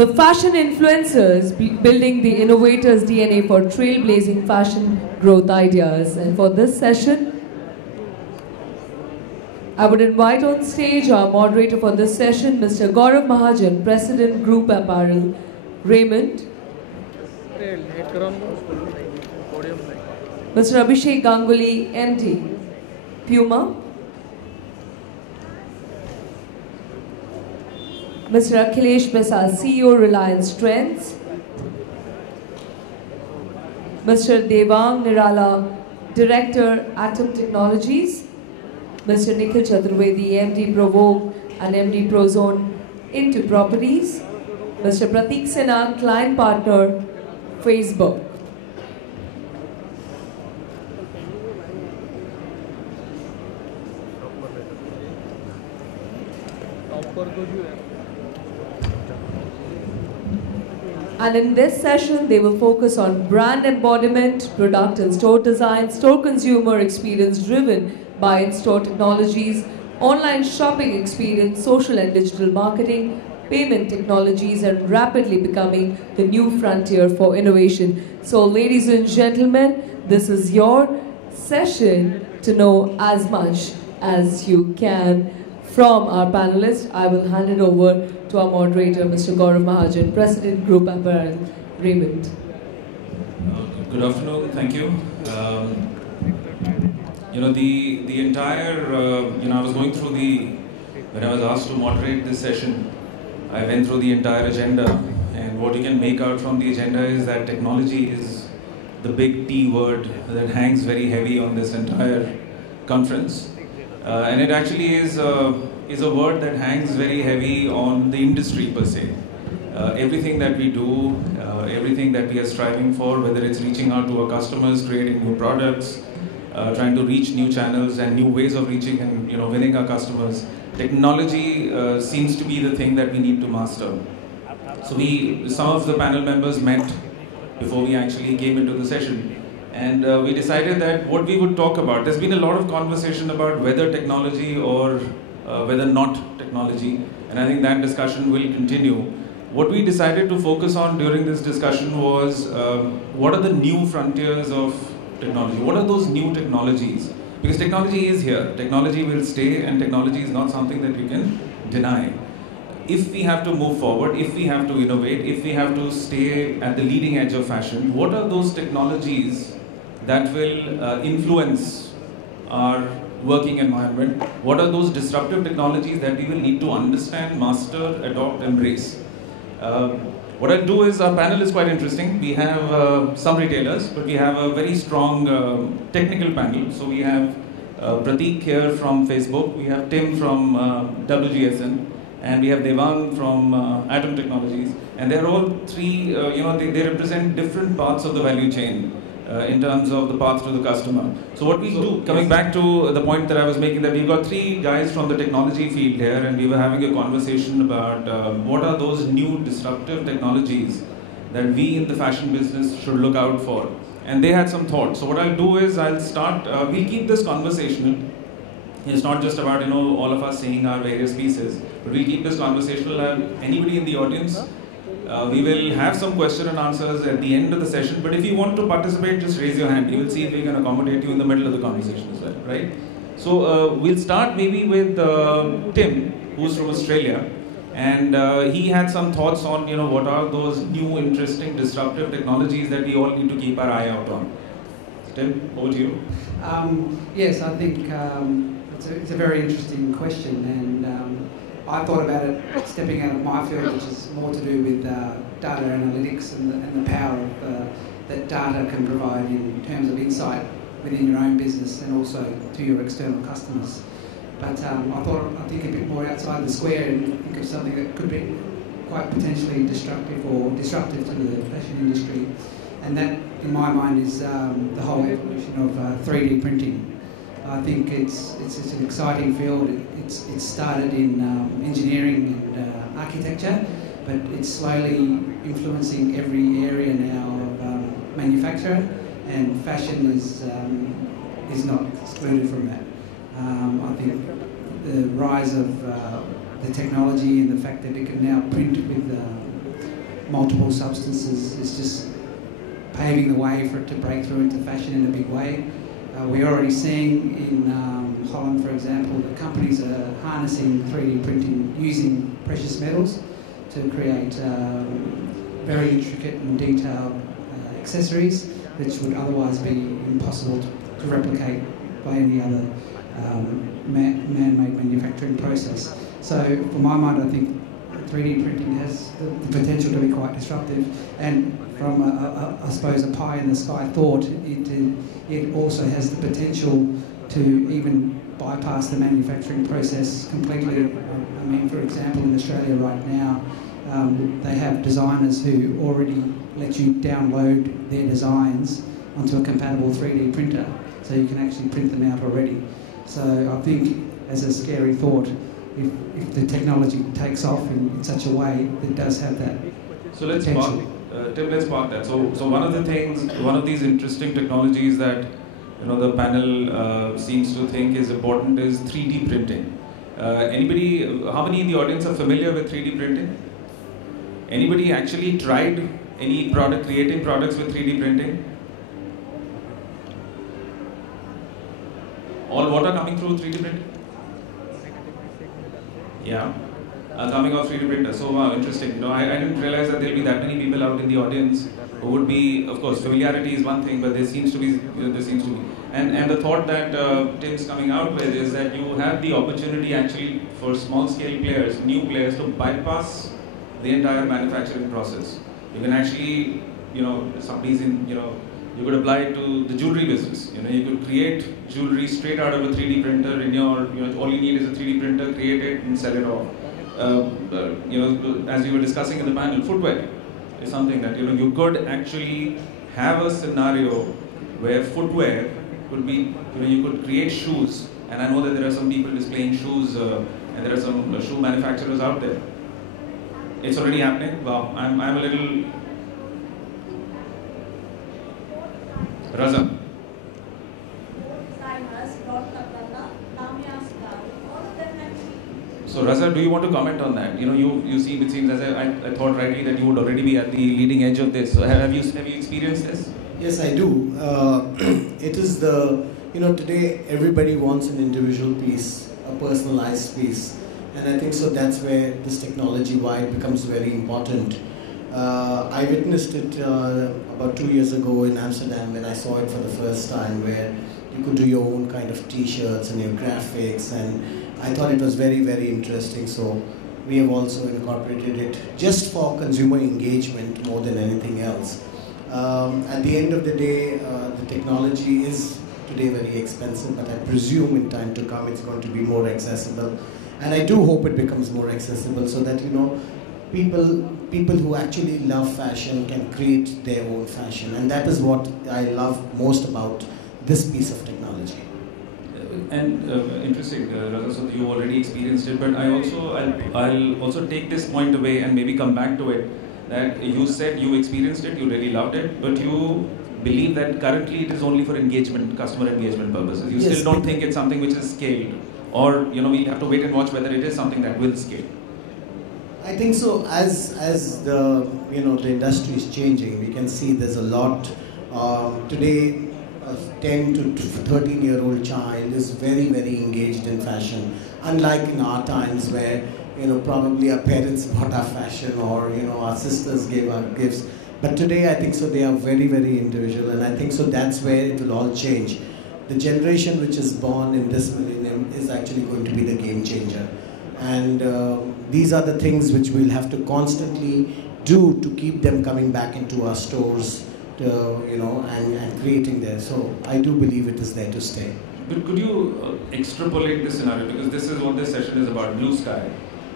The fashion influencers building the innovators' DNA for trailblazing fashion growth ideas. And for this session, I would invite on stage our moderator for this session, Mr. Gaurav Mahajan, President, Group Apparel, Raymond. Mr. Abhishek Ganguly, MD, Puma. Mr. Akhilesh Besal, CEO, Reliance Trends. Mr. Devang Nirala, Director, Atom Technologies. Mr. Nikhil Chaturvedi, MD, Provoke and MD, Prozone into Properties. Mr. Prateek Sinha, Client Partner, Facebook. And in this session, they will focus on brand embodiment, product and store design, store consumer experience driven by in-store technologies, online shopping experience, social and digital marketing, payment technologies, and rapidly becoming the new frontier for innovation. So, ladies and gentlemen, this is your session to know as much as you can. From our panelists, I will hand it over to our moderator, Mr. Gaurav Mahajan, President, Group Apparel, Raymond. Good afternoon, thank you. The entire, I was going through when I was asked to moderate this session, I went through the entire agenda, and what you can make out from the agenda is that technology is the big T word that hangs very heavy on this entire conference. And it actually is a word that hangs very heavy on the industry per se. Everything that we do, everything that we are striving for, whether it's reaching out to our customers, creating new products, trying to reach new channels and new ways of reaching and winning our customers, technology seems to be the thing that we need to master. So some of the panel members met before we actually came into the session. And we decided that what we would talk about, there's been a lot of conversation about whether technology or whether not technology, and I think that discussion will continue. What we decided to focus on during this discussion was what are the new frontiers of technology? What are those new technologies? Because technology is here, technology will stay, and technology is not something that we can deny. If we have to move forward, if we have to innovate, if we have to stay at the leading edge of fashion, what are those technologies that will influence our working environment? What are those disruptive technologies that we will need to understand, master, adopt, embrace? What I'll do is, our panel is quite interesting. We have some retailers, but we have a very strong technical panel. So we have Prateek here from Facebook, we have Tim from WGSN, and we have Devang from Atom Technologies. And they're all three, they represent different parts of the value chain. In terms of the path to the customer. So what we do, coming back to the point that I was making, that we've got three guys from the technology field here, and we were having a conversation about what are those new disruptive technologies that we in the fashion business should look out for. And they had some thoughts. So what I'll do is I'll start, we'll keep this conversational. It's not just about all of us saying our various pieces, but we'll keep this conversational. Anybody in the audience? We will have some question and answers at the end of the session, but if you want to participate, just raise your hand. You will see if we can accommodate you in the middle of the conversation as well, right? So we'll start maybe with Tim, who's from Australia, and he had some thoughts on what are those new, interesting, disruptive technologies that we all need to keep our eye out on. Tim, over to you. Yes, I think it's a very interesting question, and I thought about it stepping out of my field, which is more to do with data analytics and the power that data can provide in terms of insight within your own business and also to your external customers. But I think a bit more outside the square and think of something that could be quite potentially destructive or disruptive to the fashion industry. And that, in my mind, is the whole evolution of 3D printing. I think it's an exciting field. It's started in engineering and architecture, but it's slowly influencing every area now of manufacture, and fashion is not excluded from that. I think the rise of the technology and the fact that it can now print multiple substances is just paving the way for it to break through into fashion in a big way. We're already seeing in Holland, for example, that companies are harnessing 3D printing using precious metals to create very intricate and detailed accessories which would otherwise be impossible to replicate by any other man-made manufacturing process. So, for my mind, I think 3D printing has the potential to be quite disruptive, and from I suppose a pie-in-the-sky thought, it also has the potential to even bypass the manufacturing process completely. I mean, for example, in Australia right now, they have designers who already let you download their designs onto a compatible 3D printer, so you can actually print them out already. So I think, as a scary thought, if the technology takes off in such a way, it does have that So let's potential. Tim, let's park that. So one of the things, one of these interesting technologies that the panel seems to think is important is 3D printing. Anybody, how many in the audience are familiar with 3D printing? Anybody actually tried any product, creating products with 3D printing? All water coming through 3D printing? Yeah, coming off 3D printer. So wow, interesting. I didn't realize that there'll be that many people out in the audience who would be, of course, familiarity is one thing, but there seems to be, and the thought that Tim's coming out with is that you have the opportunity actually for small scale players, new players, to bypass the entire manufacturing process. You can actually, somebody's in, you could apply it to the jewelry business. You could create jewelry straight out of a 3D printer in your, all you need is a 3D printer, create it and sell it off. As we were discussing in the panel, footwear is something that, you could actually have a scenario where footwear could be, you could create shoes. And I know that there are some people displaying shoes and there are some shoe manufacturers out there. It's already happening. Wow, I'm a little... Raza. So Raza, do you want to comment on that? You see, it seems as I thought rightly that you would already be at the leading edge of this. So have you experienced this? Yes, I do. It is today everybody wants an individual piece, a personalized piece. And I think so that's where this technology, why it becomes very important. I witnessed it about 2 years ago in Amsterdam when I saw it for the first time, where you could do your own kind of t-shirts and your graphics, and I thought it was very, very interesting. So we have also incorporated it just for consumer engagement more than anything else. At the end of the day, the technology is today very expensive, but I presume in time to come it's going to be more accessible. And I do hope it becomes more accessible so that, people who actually love fashion can create their own fashion. And that is what I love most about this piece of technology. And interesting, Raza, so you already experienced it, but I'll also take this point away and maybe come back to it. That you said you experienced it, you really loved it, but you believe that currently it is only for engagement, customer engagement purposes. You still don't think it's something which is scaled, or we have to wait and watch whether it is something that will scale. I think so. As the the industry is changing, we can see there's a lot. Today, a 10 to 13-year-old child is very, very engaged in fashion. Unlike in our times where probably our parents bought our fashion, or our sisters gave our gifts. But today, I think so they are very, very individual, and I think so that's where it will all change. The generation which is born in this millennium is actually going to be the game changer. And these are the things which we'll have to constantly do to keep them coming back into our stores, and creating there. So I do believe it is there to stay. But could you extrapolate this scenario, because this is what this session is about, blue sky.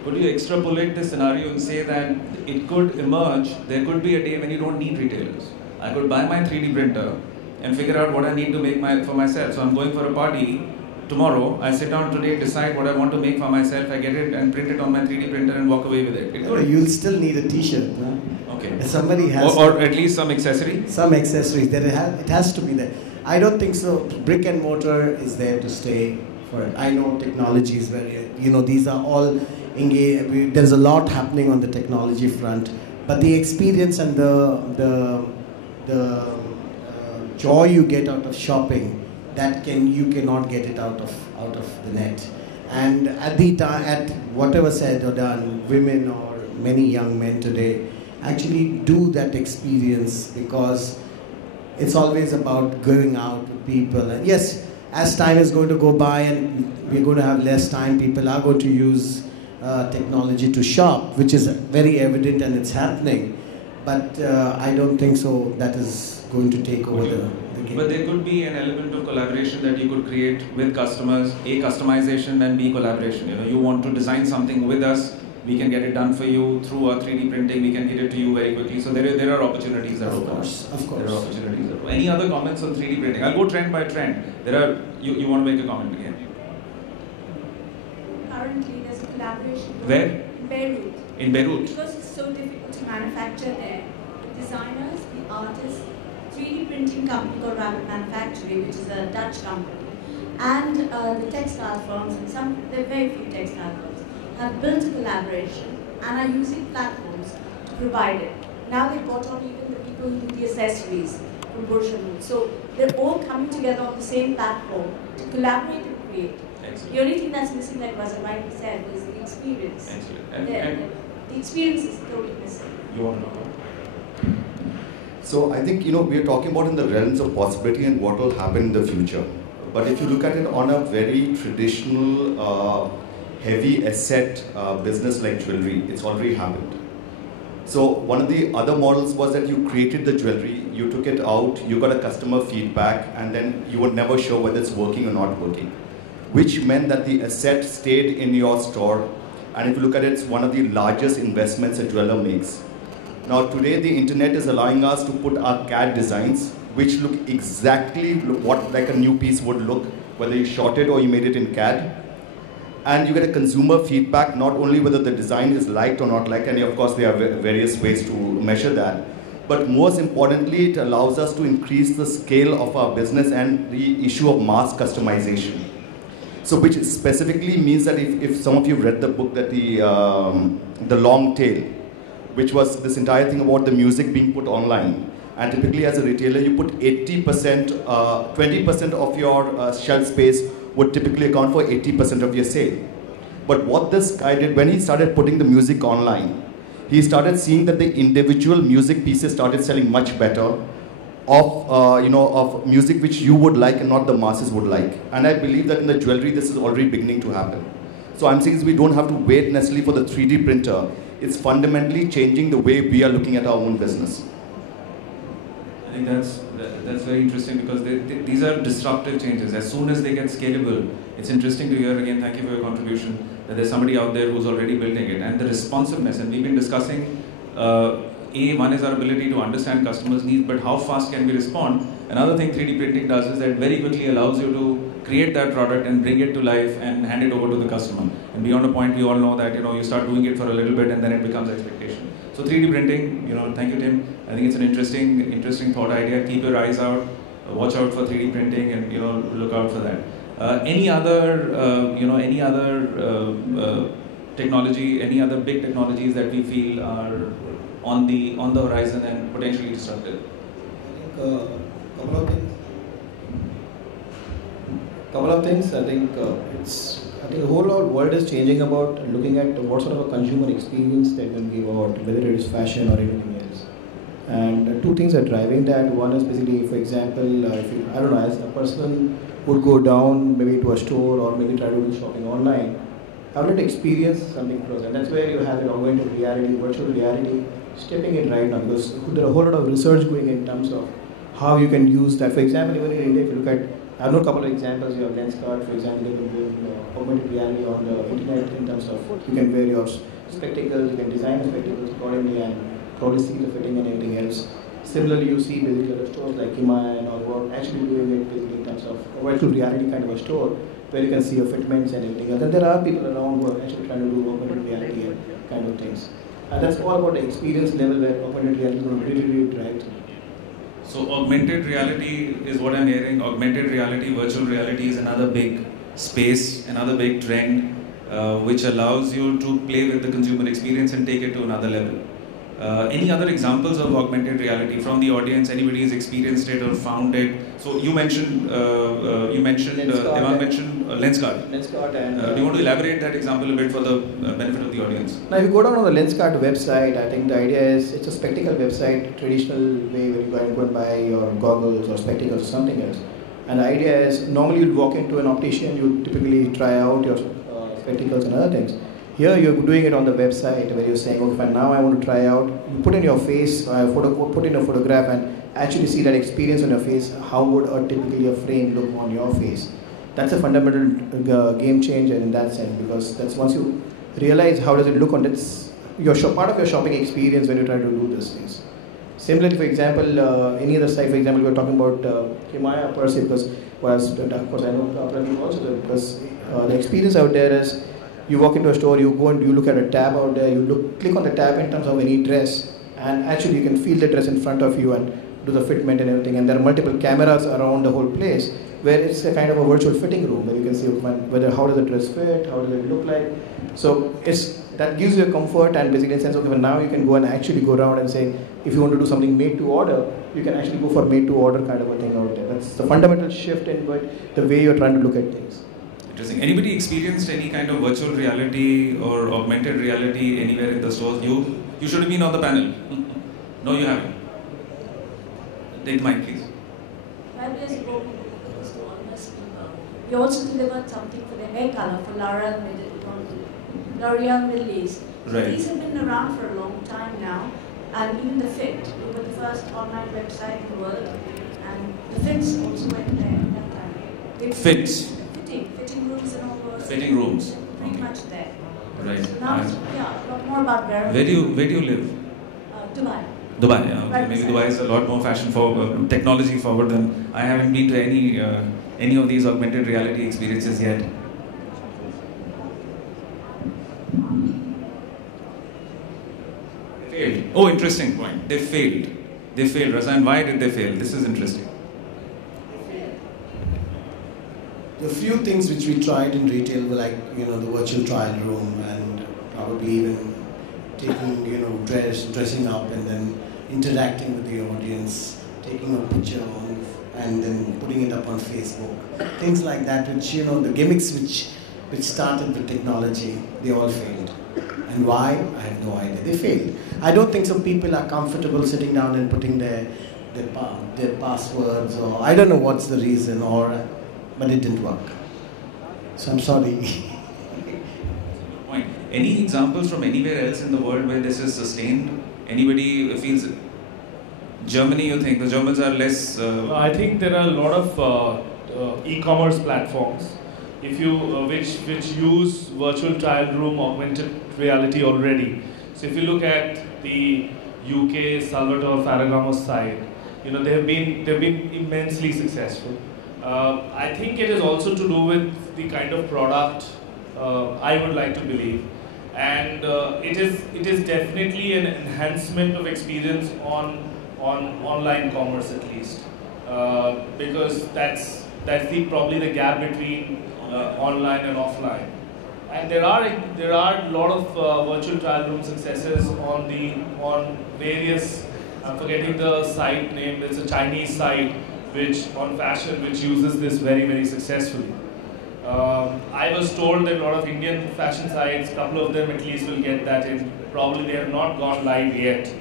Could you extrapolate this scenario and say that it could emerge, there could be a day when you don't need retailers. I could buy my 3D printer and figure out what I need to make for myself. So I'm going for a party tomorrow, I sit down today, decide what I want to make for myself, I get it and print it on my 3D printer and walk away with it. You'll still need a t-shirt. Huh? Okay. Somebody has or at least some accessory? Some accessories. It has to be there. I don't think so. Brick and mortar is there to stay for it. I know technology is very, these are all engaged. There's a lot happening on the technology front. but the experience and the joy you get out of shopping, you cannot get it out of the net. And at whatever said or done, women or many young men today actually do that experience, because it's always about going out with people. And yes, as time is going to go by and we're going to have less time, people are going to use technology to shop, which is very evident and it's happening. But I don't think so that is going to take over the game. But there could be an element of collaboration that you could create with customers, A, customization, and B, collaboration. You want to design something with us, we can get it done for you through our 3D printing, we can get it to you very quickly. So there are opportunities that open up. Of course. There are opportunities that open. Any other comments on 3D printing? I'll go trend by trend. You want to make a comment again? Currently, there's a collaboration. Where? In Beirut. In Beirut. Because it's so difficult to manufacture there, the designers, the artists, 3D printing company called Rabbit Manufacturing, which is a Dutch company, and the textile firms, and there are very few textile firms, have built a collaboration and are using platforms to provide it. Now they've got on even the people who do the accessories from Bursham. So they're all coming together on the same platform to collaborate and create. Excellent. The only thing that's missing, like Razan rightly said, is the experience. Excellent. The experience is totally missing. You want to know? So I think, we are talking about in the realms of possibility and what will happen in the future. But if you look at it on a very traditional, heavy asset business like jewelry, it's already happened. So one of the other models was that you created the jewelry, you took it out, you got a customer feedback, and then you were never sure whether it's working or not working, which meant that the asset stayed in your store. And if you look at it, it's one of the largest investments a jeweler makes. Now today the internet is allowing us to put our CAD designs, which look exactly what like a new piece would look, whether you shot it or you made it in CAD. And you get a consumer feedback, not only whether the design is liked or not liked, and of course there are various ways to measure that, but most importantly, it allows us to increase the scale of our business and the issue of mass customization. So which specifically means that if some of you read the book, that the Long Tail, which was this entire thing about the music being put online, and typically as a retailer you put 80%, 20% of your shelf space would typically account for 80% of your sale. But what this guy did, when he started putting the music online, he started seeing that the individual music pieces started selling much better of music which you would like and not the masses would like. And I believe that in the jewelry this is already beginning to happen. So I'm saying is we don't have to wait necessarily for the 3D printer. It's fundamentally changing the way we are looking at our own business. I think that's very interesting, because these are disruptive changes. As soon as they get scalable, it's interesting to hear again, thank you for your contribution, that there's somebody out there who's already building it. And the responsiveness, and we've been discussing, one is our ability to understand customers' needs, but how fast can we respond? Another thing 3D printing does is that it very quickly allows you to create that product and bring it to life and hand it over to the customer. And beyond a point, we all know that you start doing it for a little bit and then it becomes expectation. So 3D printing, thank you, Tim. I think it's an interesting thought idea. Keep your eyes out, watch out for 3D printing, and look out for that. Any other technology, any other big technologies that we feel are on the horizon and potentially disruptive? Couple of things. I think the whole world is changing about looking at what sort of a consumer experience that we give out, whether it is fashion or anything else. And two things are driving that. One is basically, for example, as a person would go down maybe to a store or maybe try to do shopping online, I would like to experience something close. And that's where you have an augmented reality, virtual reality, stepping in right now, because there are a whole lot of research going in terms of how you can use that. For example, even in India, if you look at, I know a couple of examples. You have Lenscard, for example, they can do augmented reality on the internet in terms of you can wear your spectacles, you can design the spectacles accordingly and probably see the fitting and everything else. Similarly, you see basically other stores like Himayan or what actually doing it basically in terms of a virtual reality kind of a store where you can see your fitments and everything else. And there are people around who are actually trying to do augmented reality and kind of things. And that's all about the experience level where augmented reality is going to really drive through. So augmented reality is what I'm hearing. Augmented reality, virtual reality is another big space, another big trend, which allows you to play with the consumer experience and take it to another level. Any other examples of augmented reality from the audience? Anybody has experienced it or found it? So you mentioned, Ivan mentioned Lenscard. Lenscard and... do you want to elaborate that example a bit for the benefit of the audience? Now, if you go down on the Lenscard website, I think the idea is it's a spectacle website, traditional way where you go and buy your goggles or spectacles or something else. And the idea is normally you'll walk into an optician, you typically try out your spectacles and other things. Here you're doing it on the website where you're saying, okay, fine, now I want to try out. You put in your face, put in a photograph and actually see that experience on your face. How would typically a frame look on your face? That's a fundamental game changer in that sense, because that's once you realize how does it look on that's part of your shopping experience when you try to do these things. Similarly, for example, any other site, for example, we were talking about Kimaya per se, because of course I know Pradeep also, because the experience out there is you walk into a store, you go and you look at a tab out there, click on the tab in terms of any dress, and actually you can feel the dress in front of you and do the fitment and everything. And there are multiple cameras around the whole place where it's a kind of a virtual fitting room where you can see how does the dress fit, how does it look like. So that gives you a comfort and basically a sense of now you can go and actually go around and say, if you want to do something made to order, you can actually go for made to order kind of a thing out there. That's the fundamental shift in the way you're trying to look at things. Interesting. Anybody experienced any kind of virtual reality or augmented reality anywhere in the stores? You should have been on the panel. No, you haven't. Take the mic, please. 5 years ago, we used to almost we also delivered something for the hair color for L'Oreal Middle East. Right. These have been around for a long time now, and even the Fit. We were the first online website in the world, and the Fits also went there at that time. Fits? Fitting rooms and all those. Fitting rooms. Pretty much there. Right. So now, a lot more about wearable. Where do you live? Dubai. Dubai, yeah. Okay. Maybe Dubai is a lot more fashion forward, technology forward than I haven't been to any of these augmented reality experiences yet. They failed. Oh, interesting point. They failed. They failed. Razan, why did they fail? This is interesting. The few things which we tried in retail were like, the virtual trial room and probably even taking, dressing up and then interacting with the audience, taking a picture and then putting it up on Facebook. Things like that, which, the gimmicks which started with technology, they all failed. And why? I have no idea. They failed. I don't think some people are comfortable sitting down and putting their passwords, or I don't know what's the reason, but it didn't work. So I'm sorry. Point. Any examples from anywhere else in the world where this is sustained? Anybody feels Germany, you think the Germans are less? I think there are a lot of e-commerce platforms, which use virtual trial room, augmented reality already. So if you look at the UK Salvatore Ferragamo's site, they've been immensely successful. I think it is also to do with the kind of product I would like to believe, and it is definitely an enhancement of experience on online commerce at least, because that's probably the gap between online and offline. And there are a lot of virtual trial room successes on various. I'm forgetting the site name. It's a Chinese site on fashion which uses this very, very successfully. I was told that a lot of Indian fashion sites, a couple of them at least, will get that in. Probably they have not gone live yet.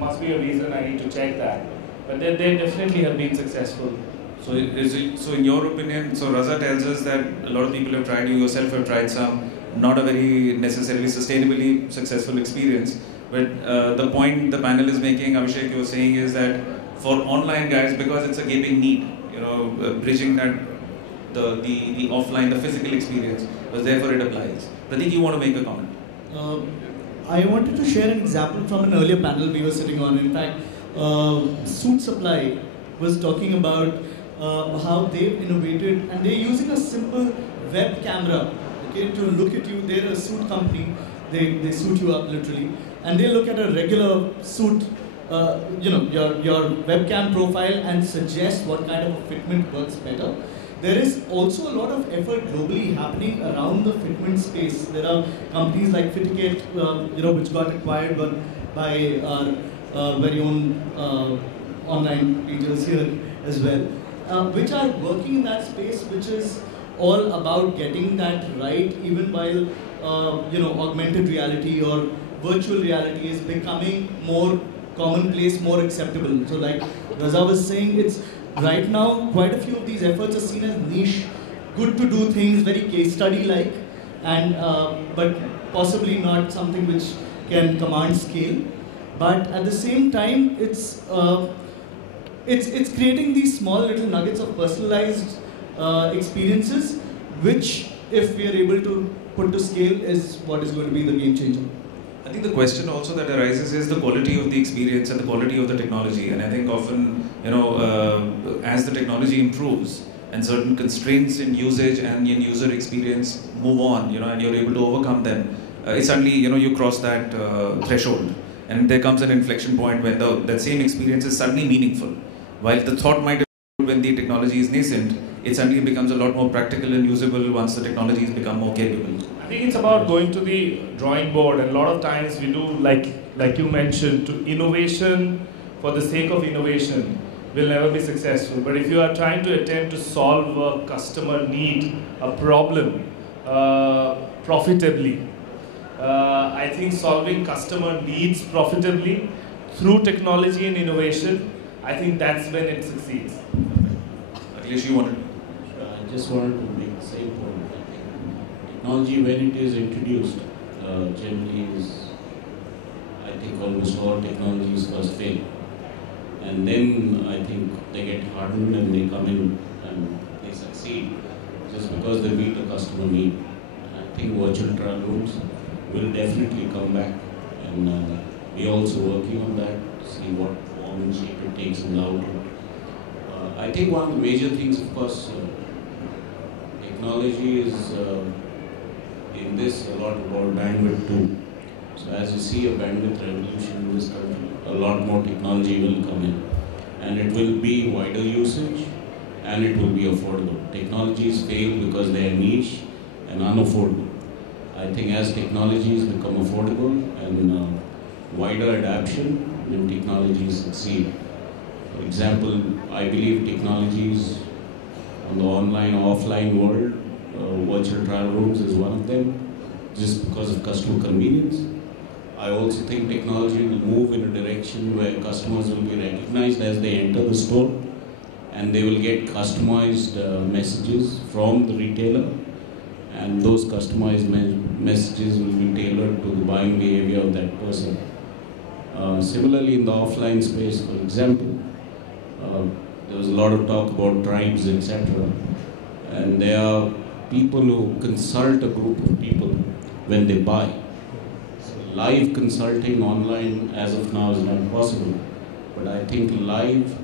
Must be a reason. I need to check that. But they definitely have been successful. So in your opinion, so Raza tells us that a lot of people have tried, you yourself have tried some, not a very necessarily sustainably successful experience. But the point the panel is making, Abhishek, you were saying, is that for online guys, because it's a gaping need, bridging that the offline, the physical experience, was therefore it applies. Pratik, you want to make a comment? I wanted to share an example from an earlier panel we were sitting on. In fact, Suit Supply was talking about how they've innovated, and they're using a simple web camera, to look at you. They're a suit company. They suit you up literally, and they look at a regular suit, your webcam profile, and suggest what kind of a fitment works better. There is also a lot of effort globally happening around the fitment space. There are companies like Fiticate, which got acquired by our very own online pages here as well, which are working in that space, which is all about getting that right, even while augmented reality or virtual reality is becoming more commonplace, more acceptable. So like Raza was saying, it's right now quite a few of these efforts are seen as niche, good to do things, very case study like, and but possibly not something which can command scale. But at the same time, it's creating these small little nuggets of personalized experiences, which, if we are able to put to scale, is what is going to be the game changer. I think the question also that arises is the quality of the experience and the quality of the technology. And I think often, as the technology improves and certain constraints in usage and in user experience move on, and you're able to overcome them, it's suddenly, you cross that threshold. And there comes an inflection point when that same experience is suddenly meaningful. While the thought might have been when the technology is nascent, it suddenly becomes a lot more practical and usable once the technology has become more capable. I think it's about going to the drawing board, and a lot of times we do, like you mentioned, to innovation for the sake of innovation will never be successful. But if you are trying to attempt to solve a customer need, a problem, profitably, I think solving customer needs profitably through technology and innovation, I think that's when it succeeds. Akhilesh, you wanted? I just wanted to make the same point. Technology, when it is introduced, generally is, I think almost all technologies first fail. And then I think they get hardened and they come in and they succeed just because they meet the customer need. I think virtual trial rooms will definitely come back, and we're also working on that to see what form and shape it takes in the outlook. I think one of the major things, of course, technology is in this a lot about bandwidth too. So as you see a bandwidth revolution in this country, a lot more technology will come in, and it will be wider usage and it will be affordable. Technologies fail because they are niche and unaffordable. I think as technologies become affordable and wider adoption, then technologies succeed. For example, I believe technologies on the online, offline world, virtual trial rooms is one of them, just because of customer convenience. I also think technology will move in a direction where customers will be recognized as they enter the store, and they will get customized messages from the retailer, and those customized messages will be tailored to the buying behavior of that person. Similarly, in the offline space, for example, there was a lot of talk about tribes, etc. And there are people who consult a group of people when they buy. So live consulting online as of now is not possible, but I think live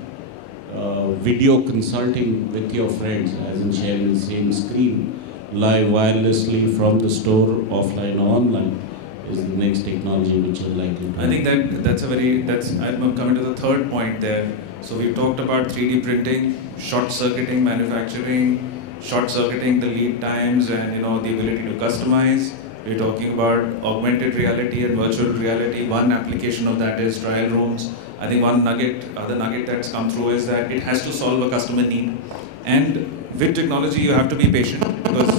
video consulting with your friends, as in sharing the same screen, live wirelessly from the store, offline or online, is the next technology which is likely to. I think I'm coming to the third point there. So we've talked about 3D printing, short-circuiting manufacturing, short-circuiting the lead times and the ability to customize. We're talking about augmented reality and virtual reality. One application of that is trial rooms. I think other nugget that's come through is that it has to solve a customer need. And with technology, you have to be patient, because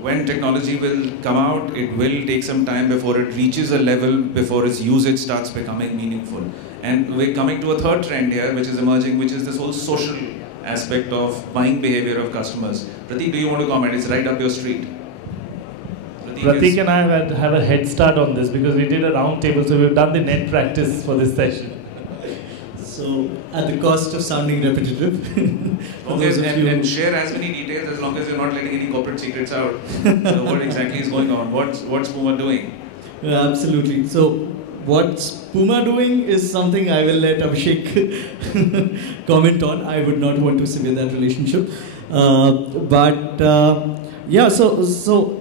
when technology will come out, it will take some time before it reaches a level, before its usage starts becoming meaningful. And we're coming to a third trend here, which is emerging, which is this whole social aspect of buying behavior of customers. Prateek, do you want to comment? It's right up your street. Prateek and I have a head start on this because we did a round table, so we've done the net practice for this session. So, at the cost of sounding repetitive. And share as many details as long as you're not letting any corporate secrets out. What exactly is going on? What's Puma doing? Yeah, absolutely. So, what's Puma doing is something I will let Abhishek comment on. I would not want to sever that relationship. So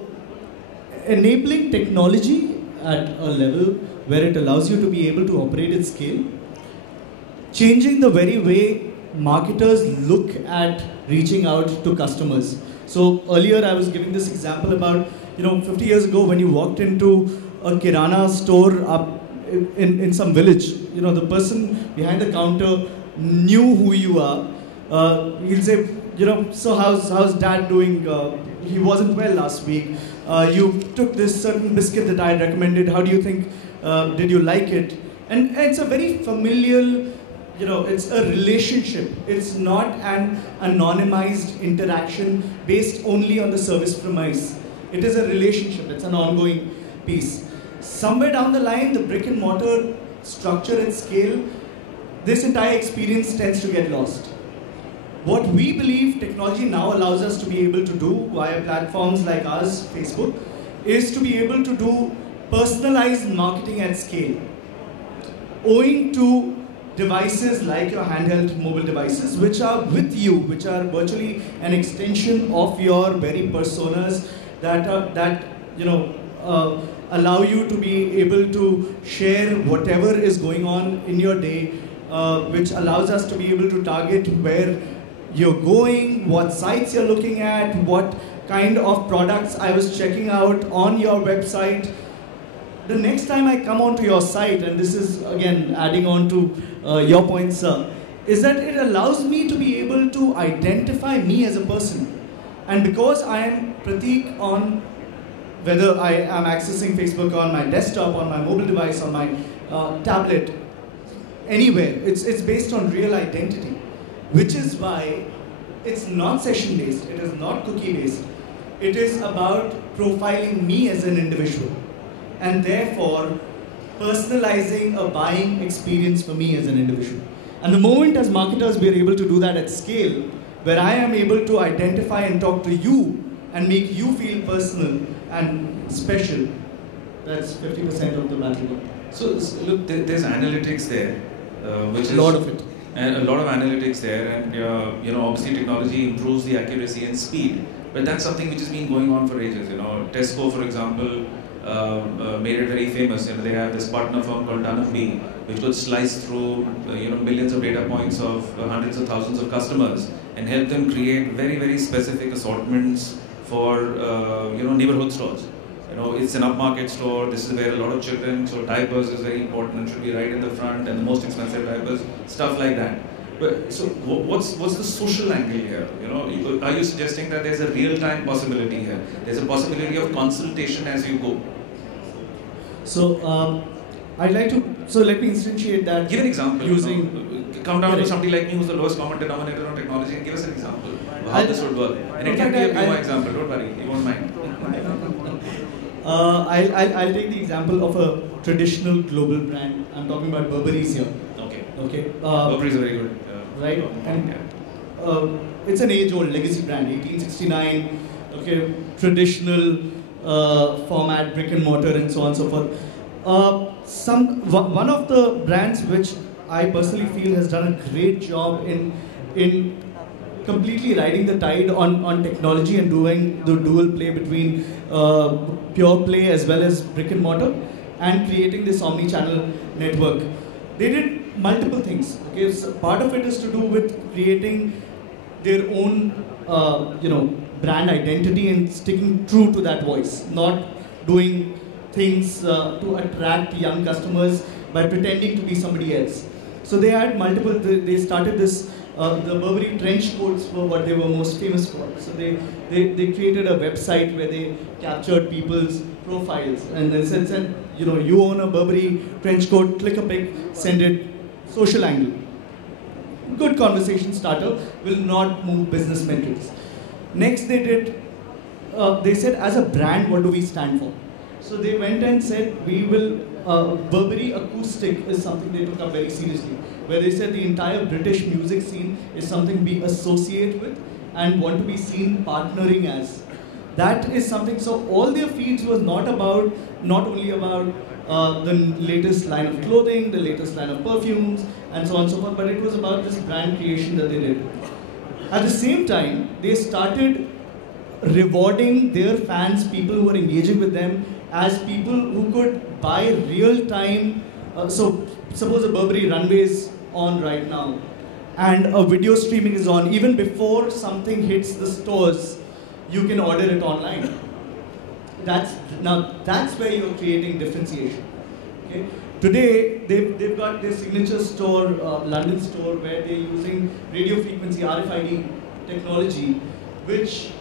enabling technology at a level where it allows you to be able to operate at scale, changing the very way marketers look at reaching out to customers. So earlier I was giving this example about, 50 years ago when you walked into a Kirana store up in some village. You know, the person behind the counter knew who you are. He'll say, you know, so how's dad doing? He wasn't well last week. You took this certain biscuit that I recommended. How do you think? Did you like it? And it's a very familial, you know, it's a relationship. It's not an anonymized interaction based only on the service premise. It is a relationship. It's an ongoing piece. Somewhere down the line, the brick and mortar structure and scale, this entire experience tends to get lost. What we believe technology now allows us to be able to do via platforms like ours, Facebook, is to be able to do personalized marketing at scale. Owing to devices like your handheld mobile devices, which are with you, which are virtually an extension of your very personas that allow you to be able to share whatever is going on in your day, which allows us to be able to target where you're going, what sites you're looking at, what kind of products I was checking out on your website. The next time I come onto your site, and this is again adding on to your point, sir, is that it allows me to be able to identify me as a person. And because I am Prateek on whether I am accessing Facebook on my desktop, on my mobile device, on my tablet, anywhere, it's based on real identity. Which is why it's not session based, it is not cookie based. It is about profiling me as an individual and therefore personalizing a buying experience for me as an individual. And the moment as marketers we are able to do that at scale, where I am able to identify and talk to you and make you feel personal and special, that's 50% of the battle. So look, there's analytics there, which is a lot of it. And a lot of analytics there, and obviously technology improves the accuracy and speed. But that's something which has been going on for ages. You know, Tesco, for example, made it very famous. You know, they have this partner firm called Dun&B, which could slice through millions of data points of hundreds of thousands of customers and help them create very, very specific assortments for neighborhood stores. You know, it's an upmarket store. This is where a lot of children, so diapers is very important and should be right in the front, and the most expensive diapers, stuff like that. But so, what's the social angle here? You know, are you suggesting that there's a real-time possibility here? There's a possibility of consultation as you go. So I'd like to. So let me instantiate that. Give an example. Come down to somebody like me who's the lowest common denominator on technology and give us an example of how this would work. And it can be a pure example. Don't worry, you won't mind. I'll take the example of a traditional global brand. I'm talking about Burberry's here. Okay. Burberry's very good. Right? And it's an age-old legacy brand, 1869. Okay, traditional format, brick and mortar, and so on and so forth. One of the brands which I personally feel has done a great job in completely riding the tide on technology and doing the dual play between pure play as well as brick and mortar and creating this omni-channel network. They did multiple things. Okay, so part of it is to do with creating their own brand identity and sticking true to that voice, not doing things to attract young customers by pretending to be somebody else. So they had multiple, they started this, the Burberry trench coats were what they were most famous for. So they created a website where they captured people's profiles and they said, you own a Burberry trench coat, click a pic, send it, social angle. Good conversation starter, will not move business metrics. Next they did, they said as a brand, what do we stand for? So they went and said, we will, Burberry acoustic is something they took up very seriously, where they said the entire British music scene is something we associate with and want to be seen partnering as. That is something, so all their feeds was not only about the latest line of clothing, the latest line of perfumes, and so on and so forth, but it was about this brand creation that they did. At the same time, they started rewarding their fans, people who were engaging with them, as people who could buy real-time. So suppose a Burberry runway is on right now, and a video streaming is on. Even before something hits the stores, you can order it online. that's where you're creating differentiation. Okay? Today, they've got their signature store, London store, where they're using radio frequency RFID technology, which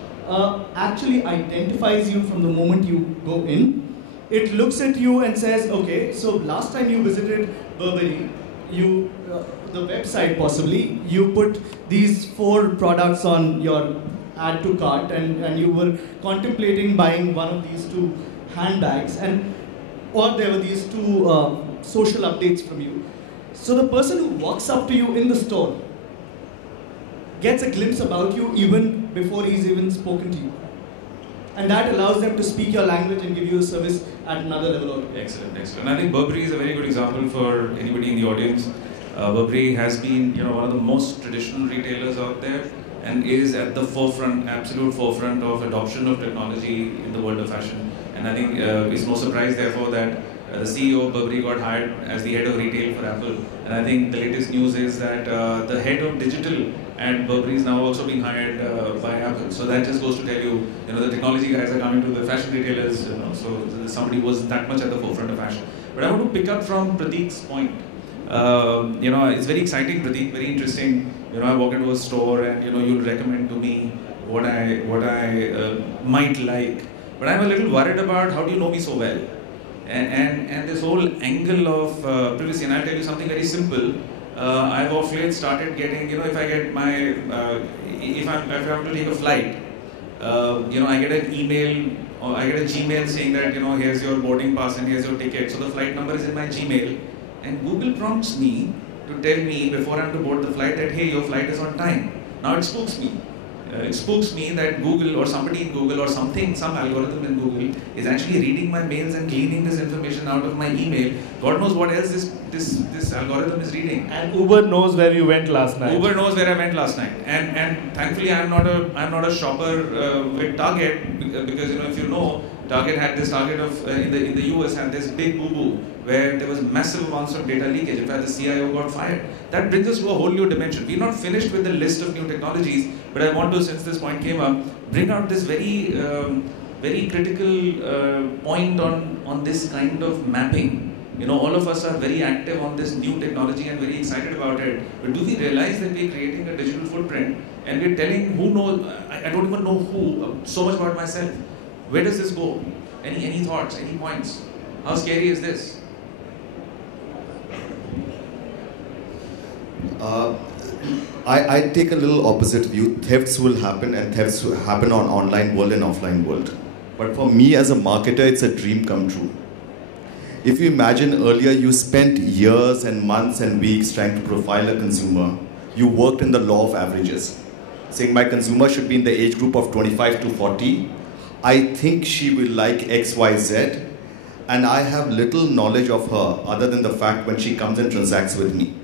actually identifies you from the moment you go in. It looks at you and says, okay, so last time you visited Burberry, the website possibly, you put these 4 products on your add to cart, and you were contemplating buying one of these 2 handbags, or there were these 2 social updates from you. So the person who walks up to you in the store gets a glimpse about you even before he's even spoken to you. And that allows them to speak your language and give you a service at another level. Excellent, excellent. I think Burberry is a very good example for anybody in the audience. Burberry has been, one of the most traditional retailers out there, and is at the forefront, absolute forefront of adoption of technology in the world of fashion. And I think it's no surprise, therefore, that the CEO of Burberry got hired as the head of retail for Apple. And I think the latest news is that the head of digital at Burberry is now also being hired by Apple. So that just goes to tell you, the technology guys are coming to the fashion retailers, so somebody was that much at the forefront of fashion. But I want to pick up from Prateek's point. It's very exciting, Prateek, very interesting. I walk into a store and, you'll recommend to me what I might like. But I'm a little worried about how do you know me so well? And this whole angle of privacy, and I'll tell you something very simple. I've of late started getting, if I get my, if I have to take a flight, I get an email or I get a Gmail saying that, here's your boarding pass and here's your ticket. So the flight number is in my Gmail, and Google prompts me to tell me before I'm to board the flight that, hey, your flight is on time. Now it spooks me. It spooks me that Google or somebody in Google or something, some algorithm in Google is actually reading my mails and cleaning this information out of my email. God knows what else this algorithm is reading. And Uber knows where you went last night. Uber knows where I went last night. And thankfully I'm not a shopper with Target, because if you know, Target had this target of in the US had this big boo-boo where there was massive amounts of data leakage. In fact, the CIO got fired. That brings us to a whole new dimension. We're not finished with the list of new technologies, but I want to, since this point came up, bring out this very critical point on this kind of mapping. All of us are very active on this new technology and very excited about it. But do we realize that we're creating a digital footprint and we're telling who knows, I don't even know who, so much about myself. Where does this go? Any thoughts, any points? How scary is this? I take a little opposite view. Thefts will happen, and thefts will happen on online world and offline world. But for me as a marketer, it's a dream come true. If you imagine earlier you spent years and months and weeks trying to profile a consumer, you worked in the law of averages, saying my consumer should be in the age group of 25 to 40. I think she will like XYZ, and I have little knowledge of her other than the fact when she comes and transacts with me.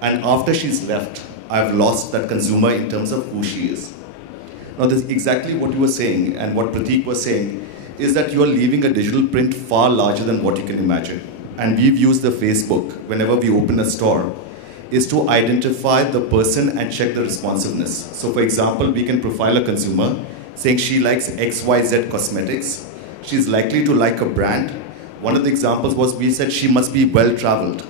And after she's left, I've lost that consumer in terms of who she is. Now, this is exactly what you were saying, and what Prateek was saying, is that you are leaving a digital print far larger than what you can imagine. And we've used the Facebook, whenever we open a store, is to identify the person and check the responsiveness. So for example, we can profile a consumer, saying she likes XYZ cosmetics. She's likely to like a brand. One of the examples was we said she must be well-traveled.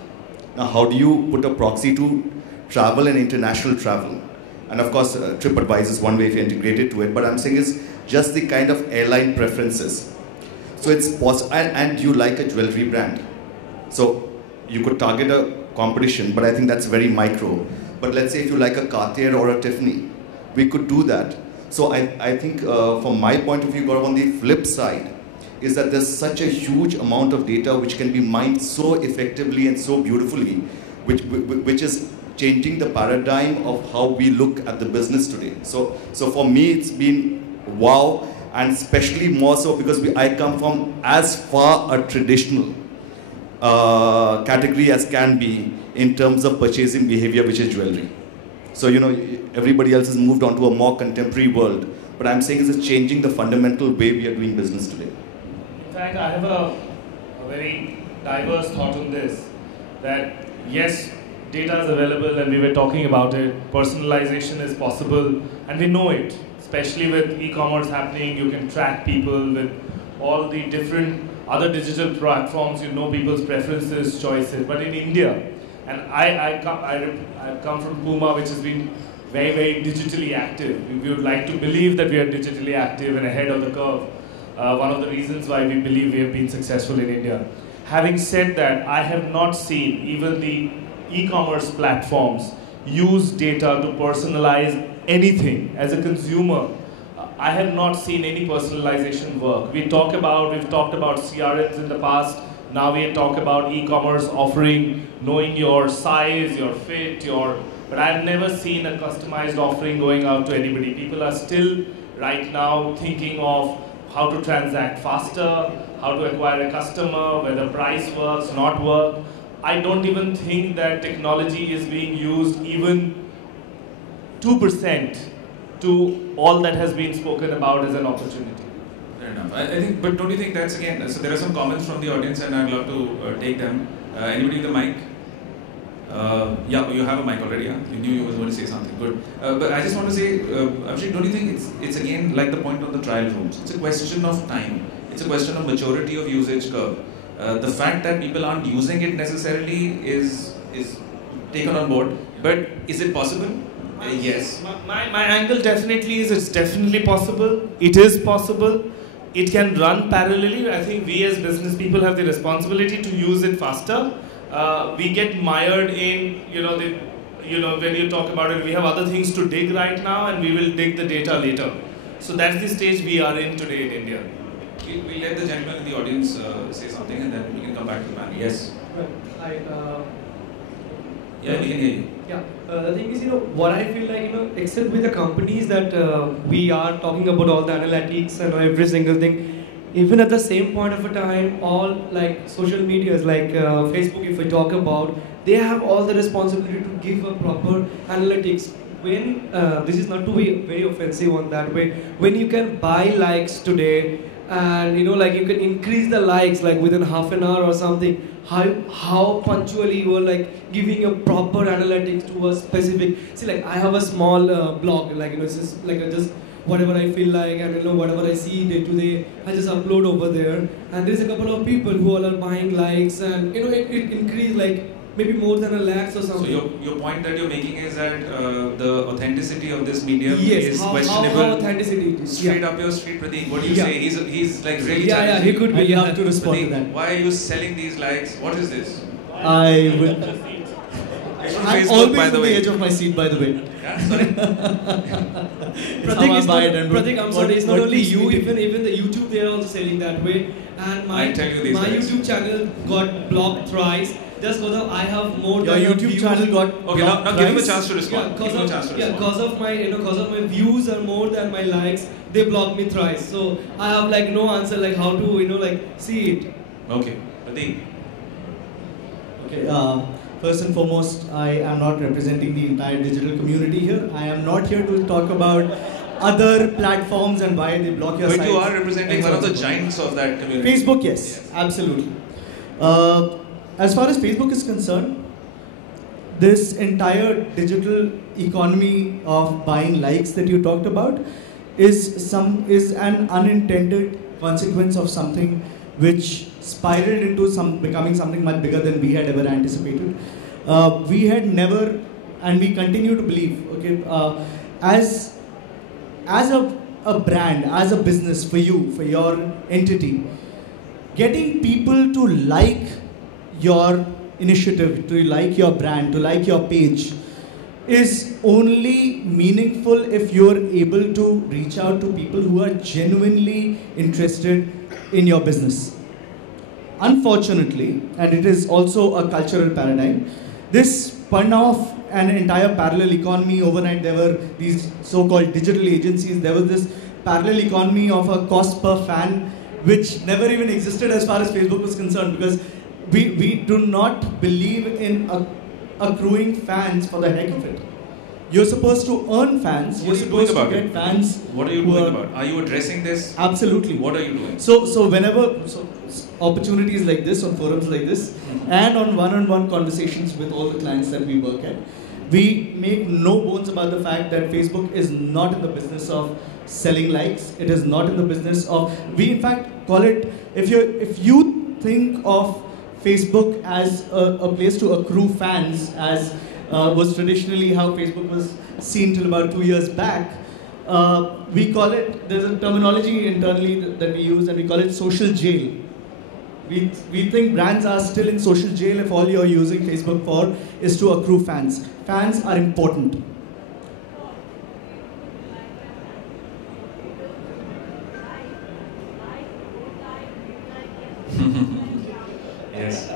Now, how do you put a proxy to travel and international travel? And of course, TripAdvisor is one way if you integrate it to it, but I'm saying is just the kind of airline preferences. So it's possible, and you like a jewelry brand. So you could target a competition, but I think that's very micro. But let's say if you like a Cartier or a Tiffany, we could do that. So I think from my point of view, Gaurav, on the flip side, is that there's such a huge amount of data which can be mined so effectively and so beautifully, which is changing the paradigm of how we look at the business today. So for me, it's been wow, and especially more so because I come from as far a traditional category as can be in terms of purchasing behavior, which is jewelry. So, everybody else has moved on to a more contemporary world. But I'm saying it's changing the fundamental way we are doing business today. In fact, I have a very diverse thought on this. That yes, data is available and we were talking about it. Personalization is possible and we know it. Especially with e-commerce happening, you can track people with all the different other digital platforms, you know people's preferences, choices. But in India, and I come from Puma, which has been very, very digitally active. We would like to believe that we are digitally active and ahead of the curve. One of the reasons why we believe we have been successful in India. Having said that, I have not seen even the e-commerce platforms use data to personalize anything. As a consumer, I have not seen any personalization work. We've talked about CRMs in the past. Now we talk about e-commerce offering, knowing your size, your fit, but I've never seen a customized offering going out to anybody. People are still right now thinking of how to transact faster, how to acquire a customer, whether price works, not work. I don't even think that technology is being used even 2% to all that has been spoken about as an opportunity. Fair enough. I think, but don't you think that's again, so there are some comments from the audience and I'd love to take them. Anybody with a mic? Yeah, you have a mic already, huh? You knew you were going to say something, good. But I just want to say, Abhishek, don't you think it's again like the point on the trial rooms? It's a question of time. It's a question of maturity of usage curve. The fact that people aren't using it necessarily is taken on board, but is it possible? Yes. My angle definitely is it's definitely possible. It is possible. It can run parallelly. I think we as business people have the responsibility to use it faster. We get mired in, when you talk about it, we have other things to dig right now and we will dig the data later. So that's the stage we are in today in India. We'll let the gentleman in the audience say something and then we can come back to the panel. Yes? Yeah, we can hear you. Yeah, the thing is, what I feel like, except with the companies that we are talking about all the analytics and every single thing, even at the same point of a time, all like social medias like Facebook, if we talk about, they have all the responsibility to give a proper analytics. When, this is not to be very offensive on that way, when you can buy likes today and you can increase the likes like within half an hour or something, how punctually you are like giving a proper analytics to a specific, see like I have a small blog, like it's just like just whatever I feel like and whatever I see day to day, I just upload over there and there's a couple of people who all are buying likes and it increased like maybe more than 1 lakh or something. So your point that you're making is that the authenticity of this medium yes, is how questionable. How authenticity it is. Straight up your street, Pradeep. What do you say? He's like really challenging. Yeah, he could be. You have to respond Pradeep, to that. why are you selling these likes? What is this? I will. It's from I'm Facebook, always by the on way. the edge of my seat, by the way. Yeah, sorry. Pratik, I'm sorry, it's not only you, even the YouTube, they are also selling that way. And my YouTube channel got blocked thrice. Just because I have more than your YouTube views. channel got Okay, now give him a chance to respond. Yeah, because of my views are more than my likes, they blocked me thrice. So I have like no answer like how to see it. Okay, Pradeep. Okay, first and foremost, I am not representing the entire digital community here. I am not here to talk about other platforms and why they block your sites. But you are representing one of the giants of that community. Facebook, yes. Absolutely. As far as Facebook is concerned, this entire digital economy of buying likes that you talked about is an unintended consequence of something which spiraled into becoming something much bigger than we had ever anticipated. We had never, and we continue to believe, as a brand, as a business for you, for your entity, getting people to like your initiative, to like your brand, to like your page is only meaningful if you're able to reach out to people who are genuinely interested in your business. Unfortunately, and it is also a cultural paradigm, this spun off an entire parallel economy overnight. There were these so-called digital agencies. There was this parallel economy of a cost per fan, which never even existed as far as Facebook was concerned, because we do not believe in accruing fans for the heck of it. You're supposed to earn fans. You're supposed to get fans. What are you doing about it? Are you addressing this? Absolutely. What are you doing? So whenever opportunities like this, on forums like this, and on one-on-one conversations with all the clients that we work at, We make no bones about the fact that Facebook is not in the business of selling likes. It is not in the business of, we in fact call it, if you think of Facebook as a place to accrue fans, as was traditionally how Facebook was seen till about 2 years back, we call it, there's a terminology internally that we use, and we call it social jail. We think brands are still in social jail if all you're using Facebook for is to accrue fans. Fans are important. Yes.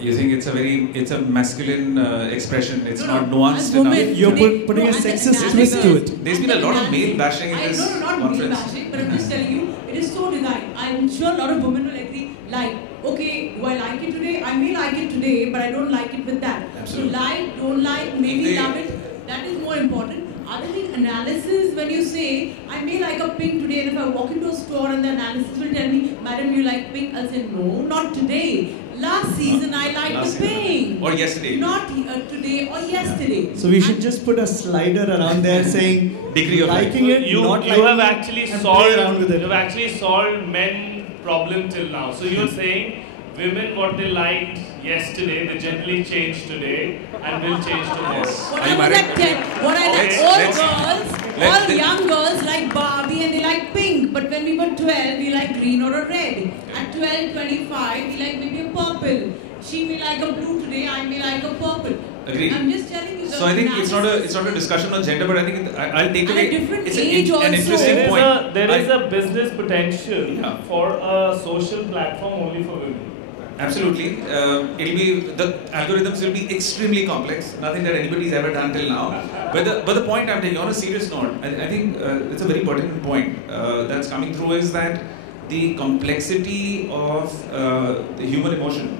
You think it's a masculine expression, it's not nuanced enough. You're putting a sexist twist to it. There's been a lot of male bashing in this not conference. male bashing, but I'm just telling you, it is so designed. I'm sure a lot of women will agree, like, okay, do I like it today? I may like it today, but I don't like it with that. Absolutely. So like, don't like, maybe love it, that is more important. Other thing, analysis, when you say, I may like a pink today, and if I walk into a store and the analysis will tell me, madam, you like pink, I'll say, no, not today. Last season I liked the pink. Or yesterday. Not today or yesterday. So we should just put a slider around there saying degree of liking it, you not you liking have it, actually and solved play around with it. you've actually solved men problem till now. So you're saying women what they liked yesterday, they generally change today and will change tomorrow. Yes. What Are you I was married? at 10, what I like, all young girls like Barbie and they like pink, but when we were 12, we like green or a red. At 12, 25, we like maybe a purple. She may like a blue today, I may like a purple. Agreed. I'm just telling you. So I think it's not a discussion on gender, but I think I'll take away. It's an interesting point. There is a business potential for a social platform only for women. Absolutely. The algorithms will be extremely complex, nothing that anybody's ever done till now. But the point I'm taking on a serious note, I think it's a very pertinent point that's coming through is that the complexity of the human emotion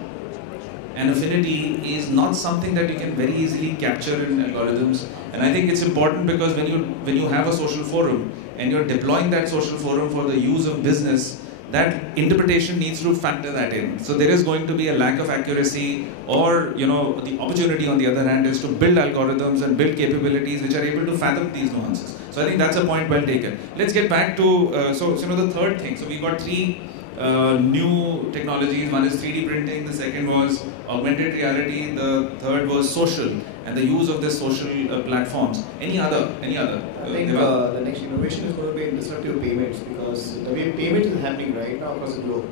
and affinity is not something that you can very easily capture in algorithms. And I think it's important because when you have a social forum and you're deploying that social forum for the use of business, that interpretation needs to factor that in. So there is going to be a lack of accuracy, or the opportunity on the other hand is to build algorithms and build capabilities which are able to fathom these nuances. So I think that's a point well taken. Let's get back to the third thing. So we've got three new technologies. One is 3D printing, the second was augmented reality, the third was social and the use of the social platforms. Any other? I think the next innovation is going to be in disruptive payments, because the way payments is happening right now across the globe.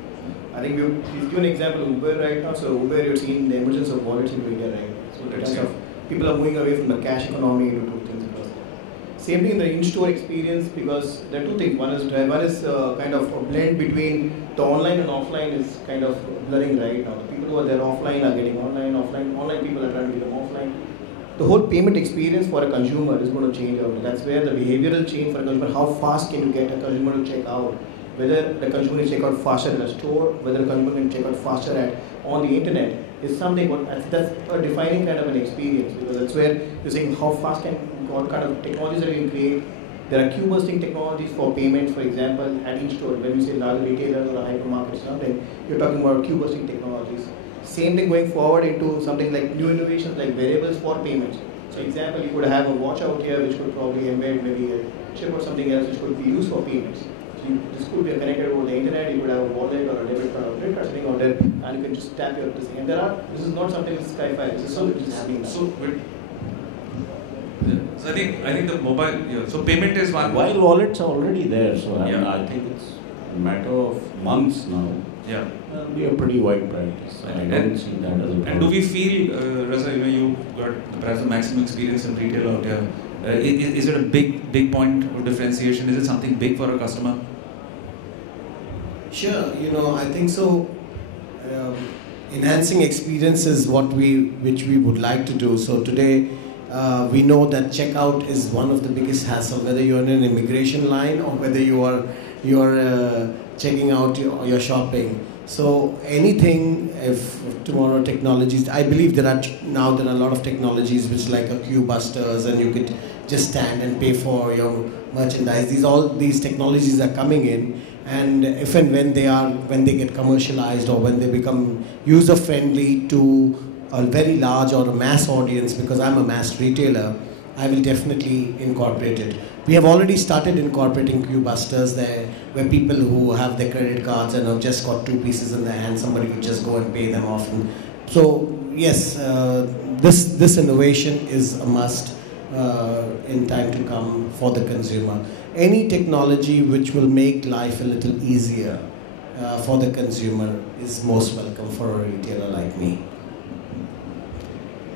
I think we've given an example of Uber right now. So Uber, you're seeing the emergence of wallets in India right now. So people are moving away from the cash economy to do things across there. Same thing in the in-store experience, because there are two things. One is kind of a blend between the online and offline is kind of blurring right now. The people who are there offline are getting online. Online people are trying to get them offline. The whole payment experience for a consumer is going to change out. That's where the behavioral change for a consumer, how fast can you get a consumer to check out? Whether the consumer can check out faster in a store, whether the consumer can check out faster on the internet is something, that's a defining kind of an experience, because that's where you're saying how fast what kind of technologies that you can create. There are queue bursting technologies for payments, for example, at each store. When you say large retailers or hypermarkets, something, you're talking about queue bursting technologies. Same thing going forward into something like new innovations like variables for payments. So example, you could have a watch out here which could probably embed maybe a chip or something else which could be used for payments. So this could be connected over the internet, you could have a wallet or a debit card or a credit card sitting out there, and you can just tap your this thing. And this is not something that's sci-fi, this is something which is happening now. So I think the mobile, so payment is one. Mobile wallets are already there, so I think it's a matter of months now. Yeah. We are pretty wide practice. I don't see that as a problem. And do we feel, Raza, you got perhaps the maximum experience in retail out here. Is it a big point of differentiation? Is it something big for a customer? Sure, I think so. Enhancing experience is which we would like to do. So today, we know that checkout is one of the biggest hassle, whether you're in an immigration line or whether you're checking out your shopping. So anything, if tomorrow technologies, I believe there are a lot of technologies which like a queue busters, and you could just stand and pay for your merchandise. All these technologies are coming in, and if and when they get commercialized or when they become user friendly to a very large or a mass audience, because I'm a mass retailer, I will definitely incorporate it. We have already started incorporating queue busters there, where people who have their credit cards and have just got 2 pieces in their hand, somebody could just go and pay them off. And so yes, this innovation is a must in time to come for the consumer. Any technology which will make life a little easier for the consumer is most welcome for a retailer like me.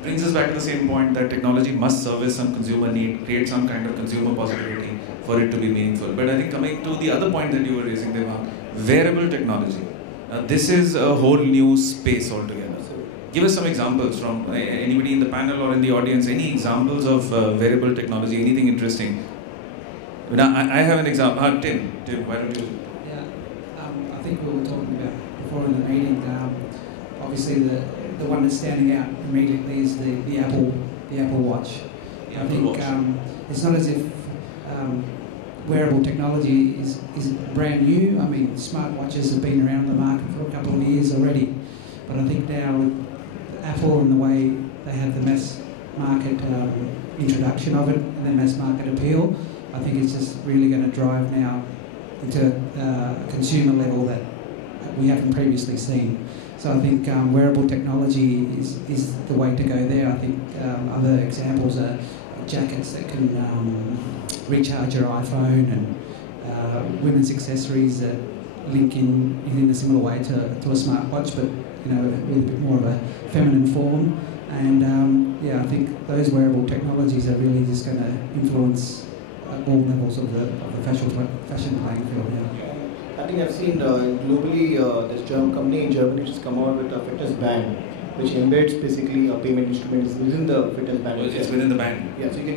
Brings us back to the same point that technology must service some consumer need, create some kind of consumer possibility for it to be meaningful. But I think coming to the other point that you were raising, Devang, wearable technology. This is a whole new space altogether. Give us some examples from anybody in the panel or in the audience, any examples of wearable technology, anything interesting. Now, I have an example. Tim, why don't you? Yeah, I think we were talking about before in the meeting, obviously the one that's standing out immediately is the Apple Watch. I think it's not as if wearable technology is brand new. I mean, smartwatches have been around the market for a couple of years already, but I think now with Apple and the way they have the mass market introduction of it and the mass market appeal, I think it's just really going to drive now into a consumer level that we haven't previously seen. So I think wearable technology is the way to go there. I think other examples are jackets that can recharge your iPhone, and women's accessories that link in a similar way to a smartwatch, but with a bit more of a feminine form. And yeah, I think those wearable technologies are really just going to influence all levels of the fashion playing field. Yeah. I think I've seen globally this company in Germany which has come out with a fitness band which embeds basically a payment instrument within the fitness band. It's within the band. Yeah, so you can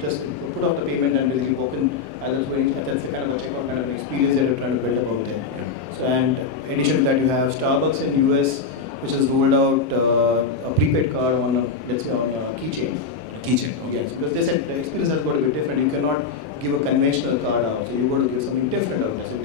just put out the payment and basically walk in either way. That's the kind of a checkout kind of experience that you're trying to build about there. Yeah. So, and in addition to that, you have Starbucks in US which has rolled out a prepaid card on a keychain. Keychain. Okay. Yes, because they said the experience has got to be different. You cannot give a conventional card out, so you've got to give something different out there. So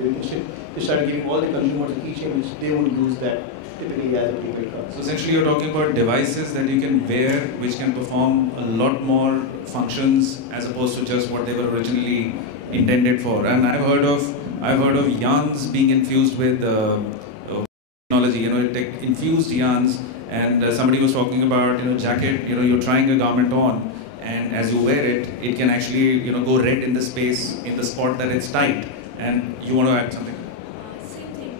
they started giving all the consumers a keychain which they would use that typically as a prepaid card. So essentially you're talking about devices that you can wear which can perform a lot more functions as opposed to just what they were originally intended for. And I've heard of yarns being infused with technology, infused yarns, and somebody was talking about, jacket, you're trying a garment on, and as you wear it, it can actually, go red in the space, in the spot that it's tight. And you want to add something? Same thing,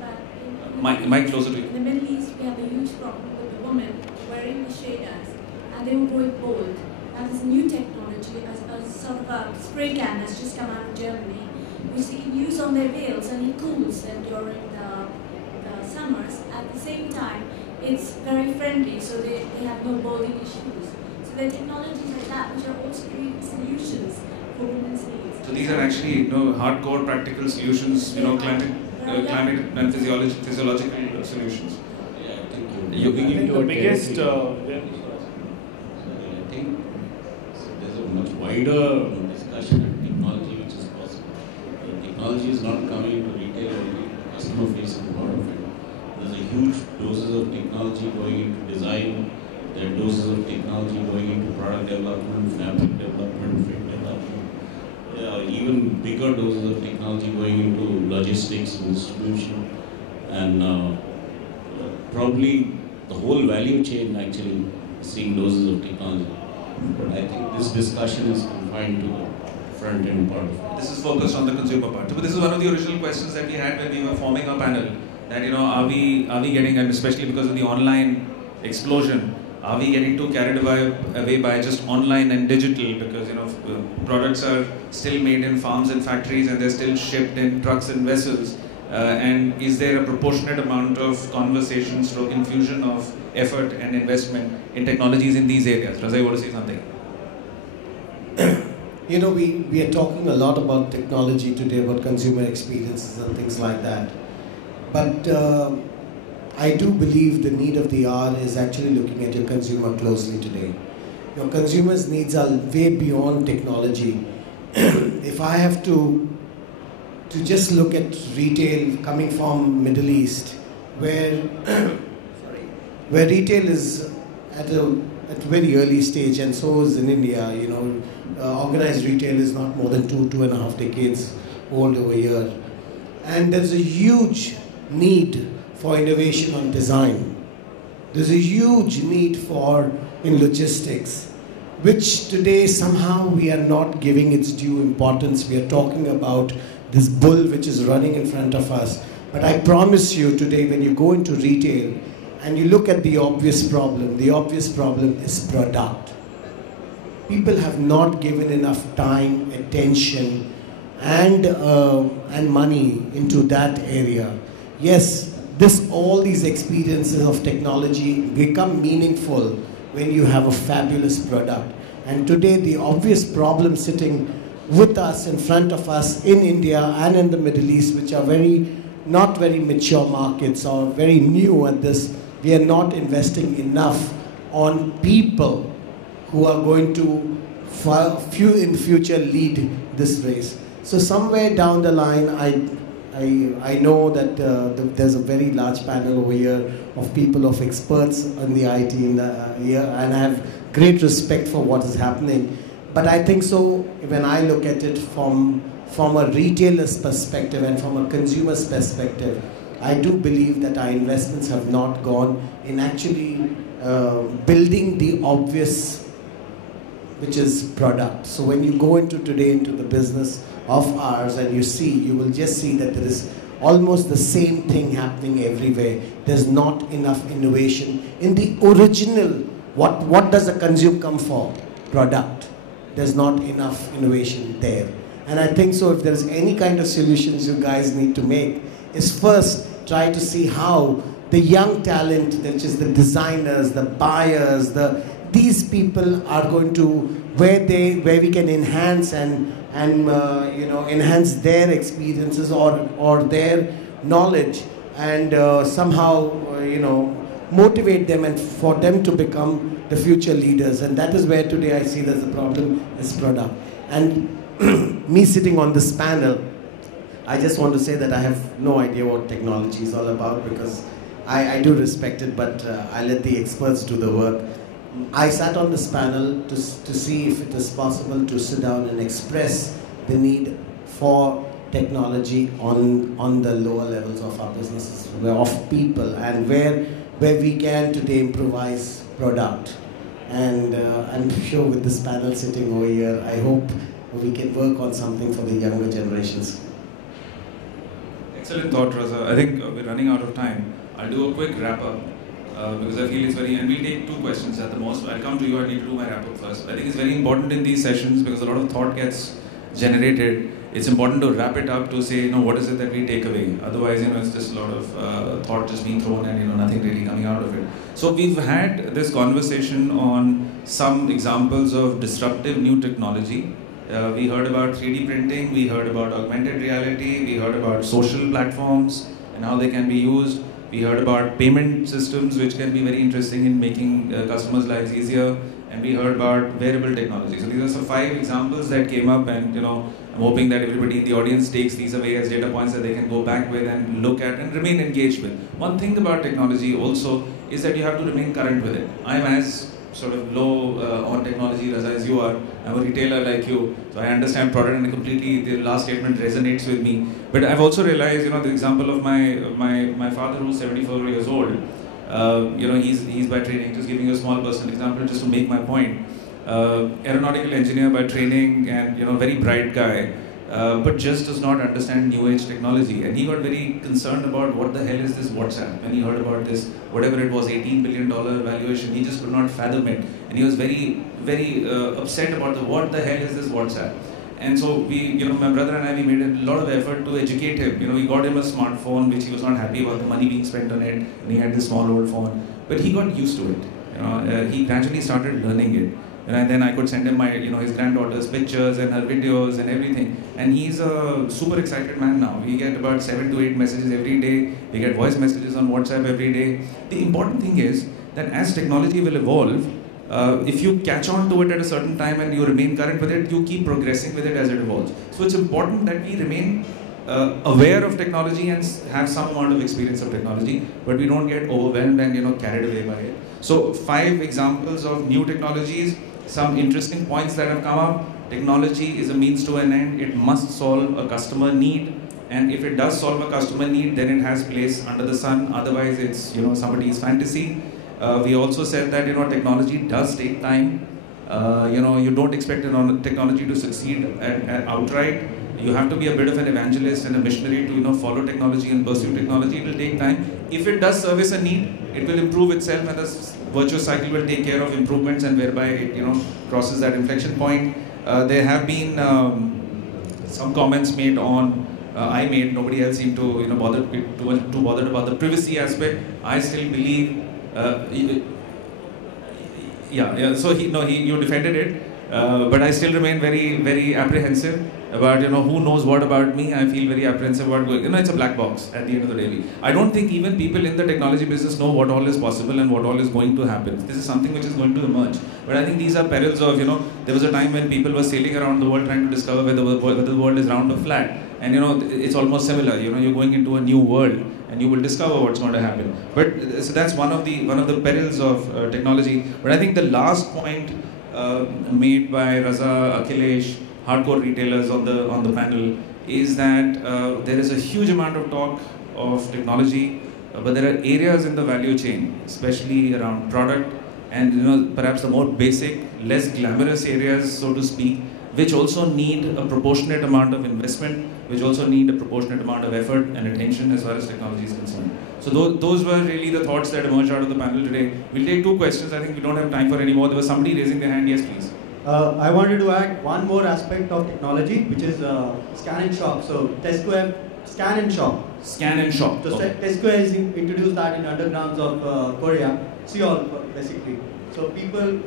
but Mic closer to you. In the Middle East, we have a huge problem with the women wearing the shaders, and they were going bold. Now this new technology, a sort of a spray can has just come out of Germany, which they can use on their veils, and it cools them during the summers. At the same time, it's very friendly, so they have no balding issues. So there are technologies like that which are also creating solutions for women's needs. So these are actually, hardcore practical solutions, climate and physiological solutions. Yeah, I think you're beginning to biggest. I think there's a much wider discussion on technology which is possible. Technology is not coming into retail only, customer facing a lot of it. There's a huge doses of technology going into design. There are doses of technology going into product development, fabric development, fit development. Even bigger doses of technology going into logistics and distribution, and probably the whole value chain actually is seeing doses of technology. But I think this discussion is confined to the front end part of it. This is focused on the consumer part. But this is one of the original questions that we had when we were forming our panel. That are we getting, and especially because of the online explosion, are we getting too carried away by just online and digital? Because products are still made in farms and factories, and they're still shipped in trucks and vessels. And is there a proportionate amount of conversation, infusion of effort and investment in technologies in these areas? Raza, you want to say something? We are talking a lot about technology today, about consumer experiences and things like that. But I do believe the need of the hour is actually looking at your consumer closely today. Your consumer's needs are way beyond technology. If I have to just look at retail coming from Middle East, where retail is at a very early stage, and so is in India. Organized retail is not more than 2.5 decades old over here. And there's a huge need for innovation on design. There's a huge need in logistics, which today somehow we are not giving its due importance. We are talking about this bull which is running in front of us. But I promise you today, when you go into retail and you look at the obvious problem is product. People have not given enough time, attention, and money into that area. Yes, all these experiences of technology become meaningful when you have a fabulous product. And today the obvious problem sitting with us, in front of us, in India and in the Middle East, which are not very mature markets or very new at this, we are not investing enough on people who are going to in future lead this race. So somewhere down the line, I know that there's a very large panel over here of people, of experts in the IT here, and I have great respect for what is happening. But I think so, when I look at it from a retailer's perspective and from a consumer's perspective, I do believe that our investments have not gone in actually building the obvious, which is product. So when you go into the business of ours and you will just see that there is almost the same thing happening everywhere. There's not enough innovation in the original. What does a consumer come for? Product. There's not enough innovation there. And I think so, if there's any kind of solutions you guys need to make, is first try to see how the young talent, which is the designers, the buyers, these people are going to, where we can enhance and enhance their experiences or their knowledge, and somehow motivate them and for them to become the future leaders. And that is where today I see there's a problem is product. And me sitting on this panel, I just want to say that I have no idea what technology is all about, because I do respect it, but I let the experts do the work. I sat on this panel to see if it is possible to sit down and express the need for technology on the lower levels of our businesses, of people, and where we can today improvise product. And I'm sure with this panel sitting over here, I hope we can work on something for the younger generations. Excellent thought, Raza. I think we're running out of time. I'll do a quick wrap up because I feel it's and we'll take 2 questions at the most. I'll come to you, I need to do my wrap up first. I think it's very important in these sessions because a lot of thought gets generated. It's important to wrap it up to say, what is it that we take away? Otherwise, it's just a lot of thought just being thrown and, nothing really coming out of it. So we've had this conversation on some examples of disruptive new technology. We heard about 3D printing, we heard about augmented reality, we heard about social platforms and how they can be used. We heard about payment systems, which can be very interesting in making customers' lives easier. And we heard about wearable technology. So these are some 5 examples that came up, and I'm hoping that everybody in the audience takes these away as data points that they can go back with and look at and remain engaged with. One thing about technology also is that you have to remain current with it. I'm as sort of low on technology as you are. I'm a retailer like you, so I understand product, and completely the last statement resonates with me. But I've also realized, the example of my father who's 74 years old. He's by training, just giving you a small personal example just to make my point. Aeronautical engineer by training, and very bright guy, but just does not understand new age technology. And he got very concerned about what the hell is this WhatsApp. When he heard about this, whatever it was, $18 billion valuation, he just could not fathom it. And he was very, very upset about what the hell is this WhatsApp. And so we, my brother and I, we made a lot of effort to educate him. We got him a smartphone, which he was not happy about the money being spent on it, and he had this small old phone. But he got used to it. He gradually started learning it. And then I could send him his granddaughter's pictures and her videos and everything. And he's a super excited man now. We get about 7 to 8 messages every day. We get voice messages on WhatsApp every day. The important thing is that as technology will evolve, if you catch on to it at a certain time and you remain current with it, you keep progressing with it as it evolves. So it's important that we remain aware of technology and have some amount of experience of technology, but we don't get overwhelmed and carried away by it. So 5 examples of new technologies, some interesting points that have come up. Technology is a means to an end. It must solve a customer need. And if it does solve a customer need, then it has place under the sun. Otherwise, it's somebody's fantasy. We also said that technology does take time. You don't expect technology to succeed outright. You have to be a bit of an evangelist and a missionary to follow technology and pursue technology. It will take time. If it does service a need, it will improve itself, and this virtuous cycle will take care of improvements, and whereby it crosses that inflection point. There have been some comments made on. I made. Nobody else seemed to too bothered about the privacy aspect. I still believe. So you defended it, but I still remain very, very apprehensive about who knows what about me. I feel very apprehensive about going. It's a black box at the end of the day. I don't think even people in the technology business know what all is possible and what all is going to happen. This is something which is going to emerge. But I think these are perils of there was a time when people were sailing around the world trying to discover whether the world is round or flat, and it's almost similar. You're going into a new world, and you will discover what's going to happen. But so that's one of the perils of technology. But I think the last point made by Raza, Akhilesh, hardcore retailers on the panel is that there is a huge amount of talk of technology, but there are areas in the value chain, especially around product and perhaps the more basic, less glamorous areas, so to speak, which also need a proportionate amount of investment, which also need a proportionate amount of effort and attention as far as technology is concerned. So those were really the thoughts that emerged out of the panel today. We'll take 2 questions. I think we don't have time for any more. There was somebody raising their hand. Yes, please. I wanted to add one more aspect of technology, which is scan and shop. So Tesco have scan and shop. Scan and shop. So Tesco has introduced that in undergrounds of Korea, Seoul basically. So people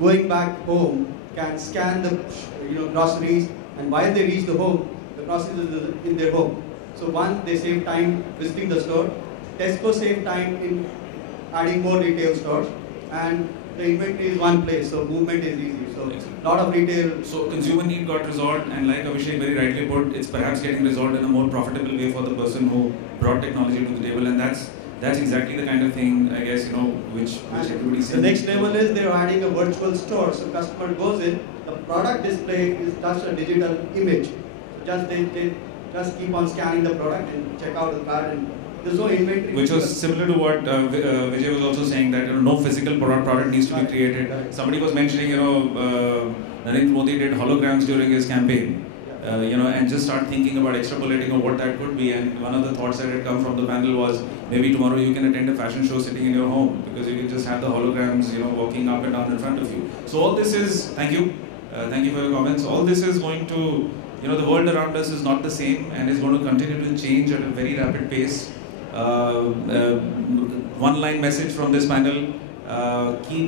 going back home can scan the groceries, and while they reach the home, the groceries is in their home. So one, they save time visiting the store. Tesco save time in adding more retail stores, and the inventory is one place, so movement is easy. So lot of retail. So consumer need got resolved, and like Abhishek very rightly put, it's perhaps getting resolved in a more profitable way for the person who brought technology to the table, and that's exactly the kind of thing, I guess, which everybody sees. The next level is they're adding a virtual store. So customer goes in, the product display is just a digital image. So they just keep on scanning the product and check out the card, and there's no inventory. Which was similar to what Vijay was also saying, that no physical product needs to be created. Right. Somebody was mentioning, Narendra Modi did holograms during his campaign. And just start thinking about extrapolating of what that could be. And one of the thoughts that had come from the panel was maybe tomorrow you can attend a fashion show sitting in your home, because you can just have the holograms, walking up and down in front of you. So all this is, thank you for your comments. All this is going to, the world around us is not the same and is going to continue to change at a very rapid pace. One line message from this panel.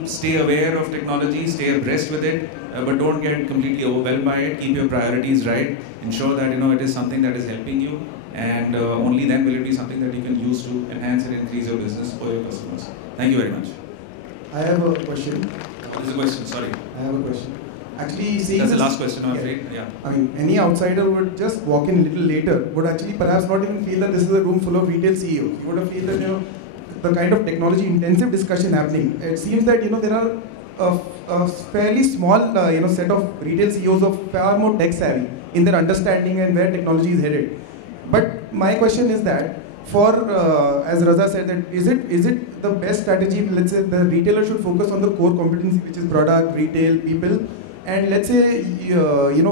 Stay aware of technology, stay abreast with it, but don't get completely overwhelmed by it. Keep your priorities right. Ensure that it is something that is helping you, and only then will it be something that you can use to enhance and increase your business for your customers. Thank you very much. I have a question. There's a question, sorry. I have a question. Actually, that's the last question, I'm afraid. Yeah. I mean, any outsider would just walk in a little later, would actually perhaps not even feel that this is a room full of retail CEOs. You would have feel that, the kind of technology intensive discussion happening, it seems that there are a fairly small set of retail CEOs of far more tech savvy in their understanding and where technology is headed. But my question is that for as Raza said, that is it the best strategy? Let's say the retailer should focus on the core competency, which is product, retail, people, and let's say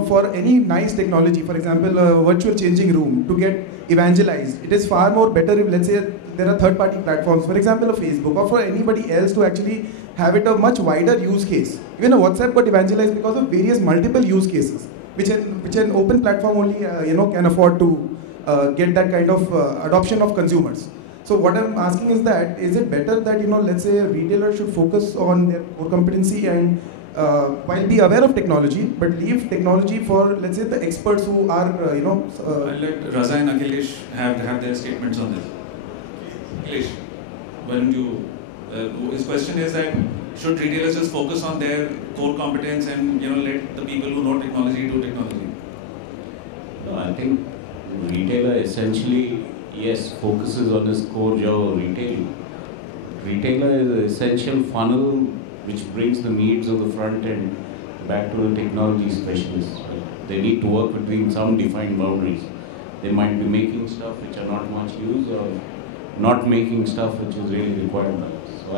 for any nice technology, for example, a virtual changing room to get evangelized, it is far more better if, let's say, there are third-party platforms, for example, a Facebook, or for anybody else to actually have it a much wider use case. Even a WhatsApp got evangelized because of various multiple use cases, which an open platform only can afford to get that kind of adoption of consumers. So what I'm asking is that, is it better that let's say a retailer should focus on their core competency and while be aware of technology, but leave technology for, let's say, the experts who are I'll let Raza and Akhilesh have their statements on this. Akhilesh, why don't you? His question is that should retailers just focus on their core competence and let the people who know technology do technology? No, I think retailer essentially, yes, focuses on his core job of retailing, retailer is an essential funnel which brings the needs of the front end back to the technology specialists. Right? They need to work between some defined boundaries. They might be making stuff which are not much used, or not making stuff which is really required by us. So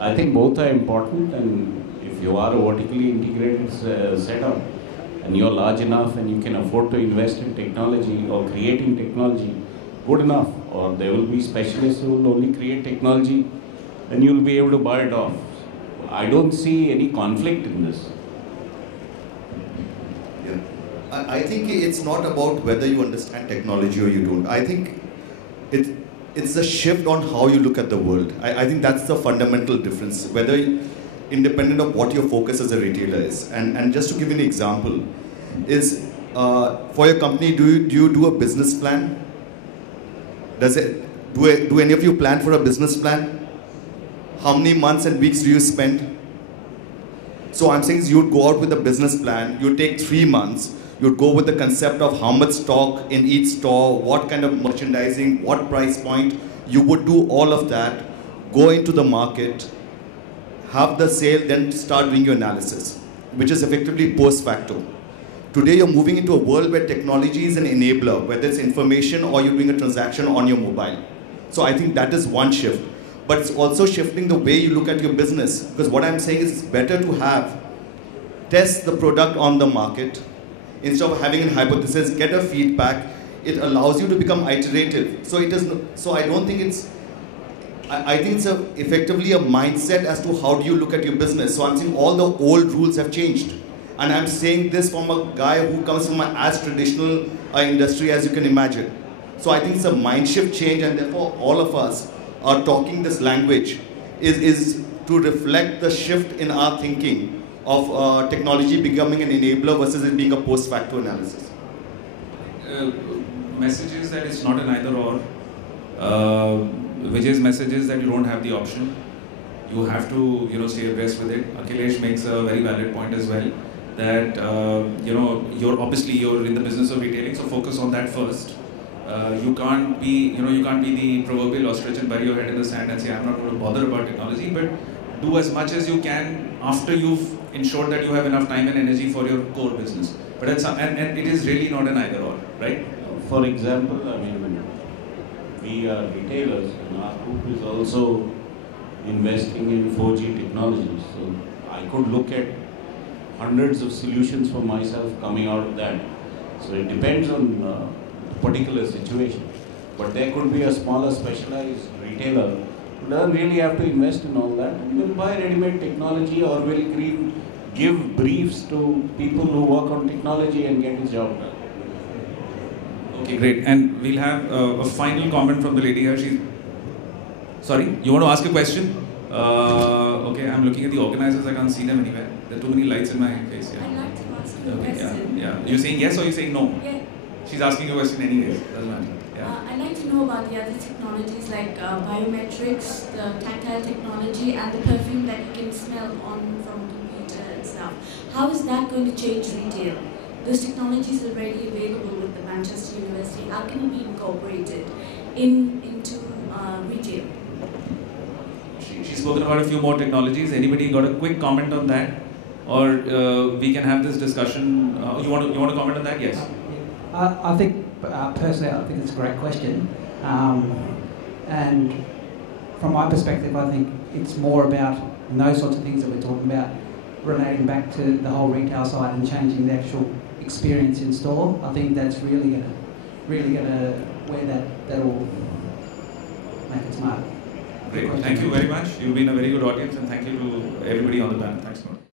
I think both are important, and if you are a vertically integrated setup and you're large enough and you can afford to invest in technology or creating technology, good enough. Or there will be specialists who will only create technology and you'll be able to buy it off. I don't see any conflict in this. Yeah. I think it's not about whether you understand technology or you don't. I think it's a shift on how you look at the world. I think that's the fundamental difference, whether independent of what your focus as a retailer is. And just to give you an example, is for your company, do you do a business plan? Do any of you plan for a business plan? How many months and weeks do you spend? So I'm saying you'd go out with a business plan, you'd take 3 months, you'd go with the concept of how much stock in each store, what kind of merchandising, what price point. You would do all of that, go into the market, have the sale, then start doing your analysis, which is effectively post facto. Today you're moving into a world where technology is an enabler, whether it's information or you're doing a transaction on your mobile. So I think that is one shift. But it's also shifting the way you look at your business. Because what I'm saying is it's better to test the product on the market, instead of having a hypothesis, get a feedback. It allows you to become iterative. So I don't think I think it's effectively a mindset as to how do you look at your business. So I'm saying all the old rules have changed. And I'm saying this from a guy who comes from as traditional industry as you can imagine. So I think it's a mind shift change, and therefore all of us are talking this language is to reflect the shift in our thinking of technology becoming an enabler versus it being a post facto analysis. Message is that it's not an either or. Vijay's message is that you don't have the option. You have to stay abreast with it. Akhilesh makes a very valid point as well, that you're in the business of retailing, so focus on that first. You can't be the proverbial ostrich and bury your head in the sand and say, I'm not going to bother about technology, but do as much as you can after you've ensured that you have enough time and energy for your core business. But and it is really not an either or, right? For example, we are retailers, and our group is also investing in 4G technology. So I could look at hundreds of solutions for myself coming out of that. So it depends on the particular situation. But there could be a smaller specialized retailer who doesn't really have to invest in all that. Will buy ready-made technology or will give briefs to people who work on technology and get his job done. Okay, great. And we'll have a final comment from the lady here. Sorry, you want to ask a question? Okay, I'm looking at the organizers. I can't see them anywhere. There are too many lights in my face. Yeah. I'd like to ask you a Okay, question. yeah. You're saying yes or you're saying no? Yeah. She's asking a question anyways. Doesn't matter. Yeah. I'd like to know about the other technologies like biometrics, the tactile technology, and the perfume that you can smell from a computer and stuff. How is that going to change retail? Those technologies are already available with the Manchester University. How can it be incorporated into retail? She's spoken about a few more technologies. Anybody got a quick comment on that? Or we can have this discussion. You want to comment on that? Yes. I think, personally, I think it's a great question. And from my perspective, I think it's more about those sorts of things that we're talking about, relating back to the whole retail side and changing the actual experience in store. I think that's really gonna where that will make it smart. Great. Thank you very much. You've been a very good audience, and thank you to everybody on the panel. Thanks so much.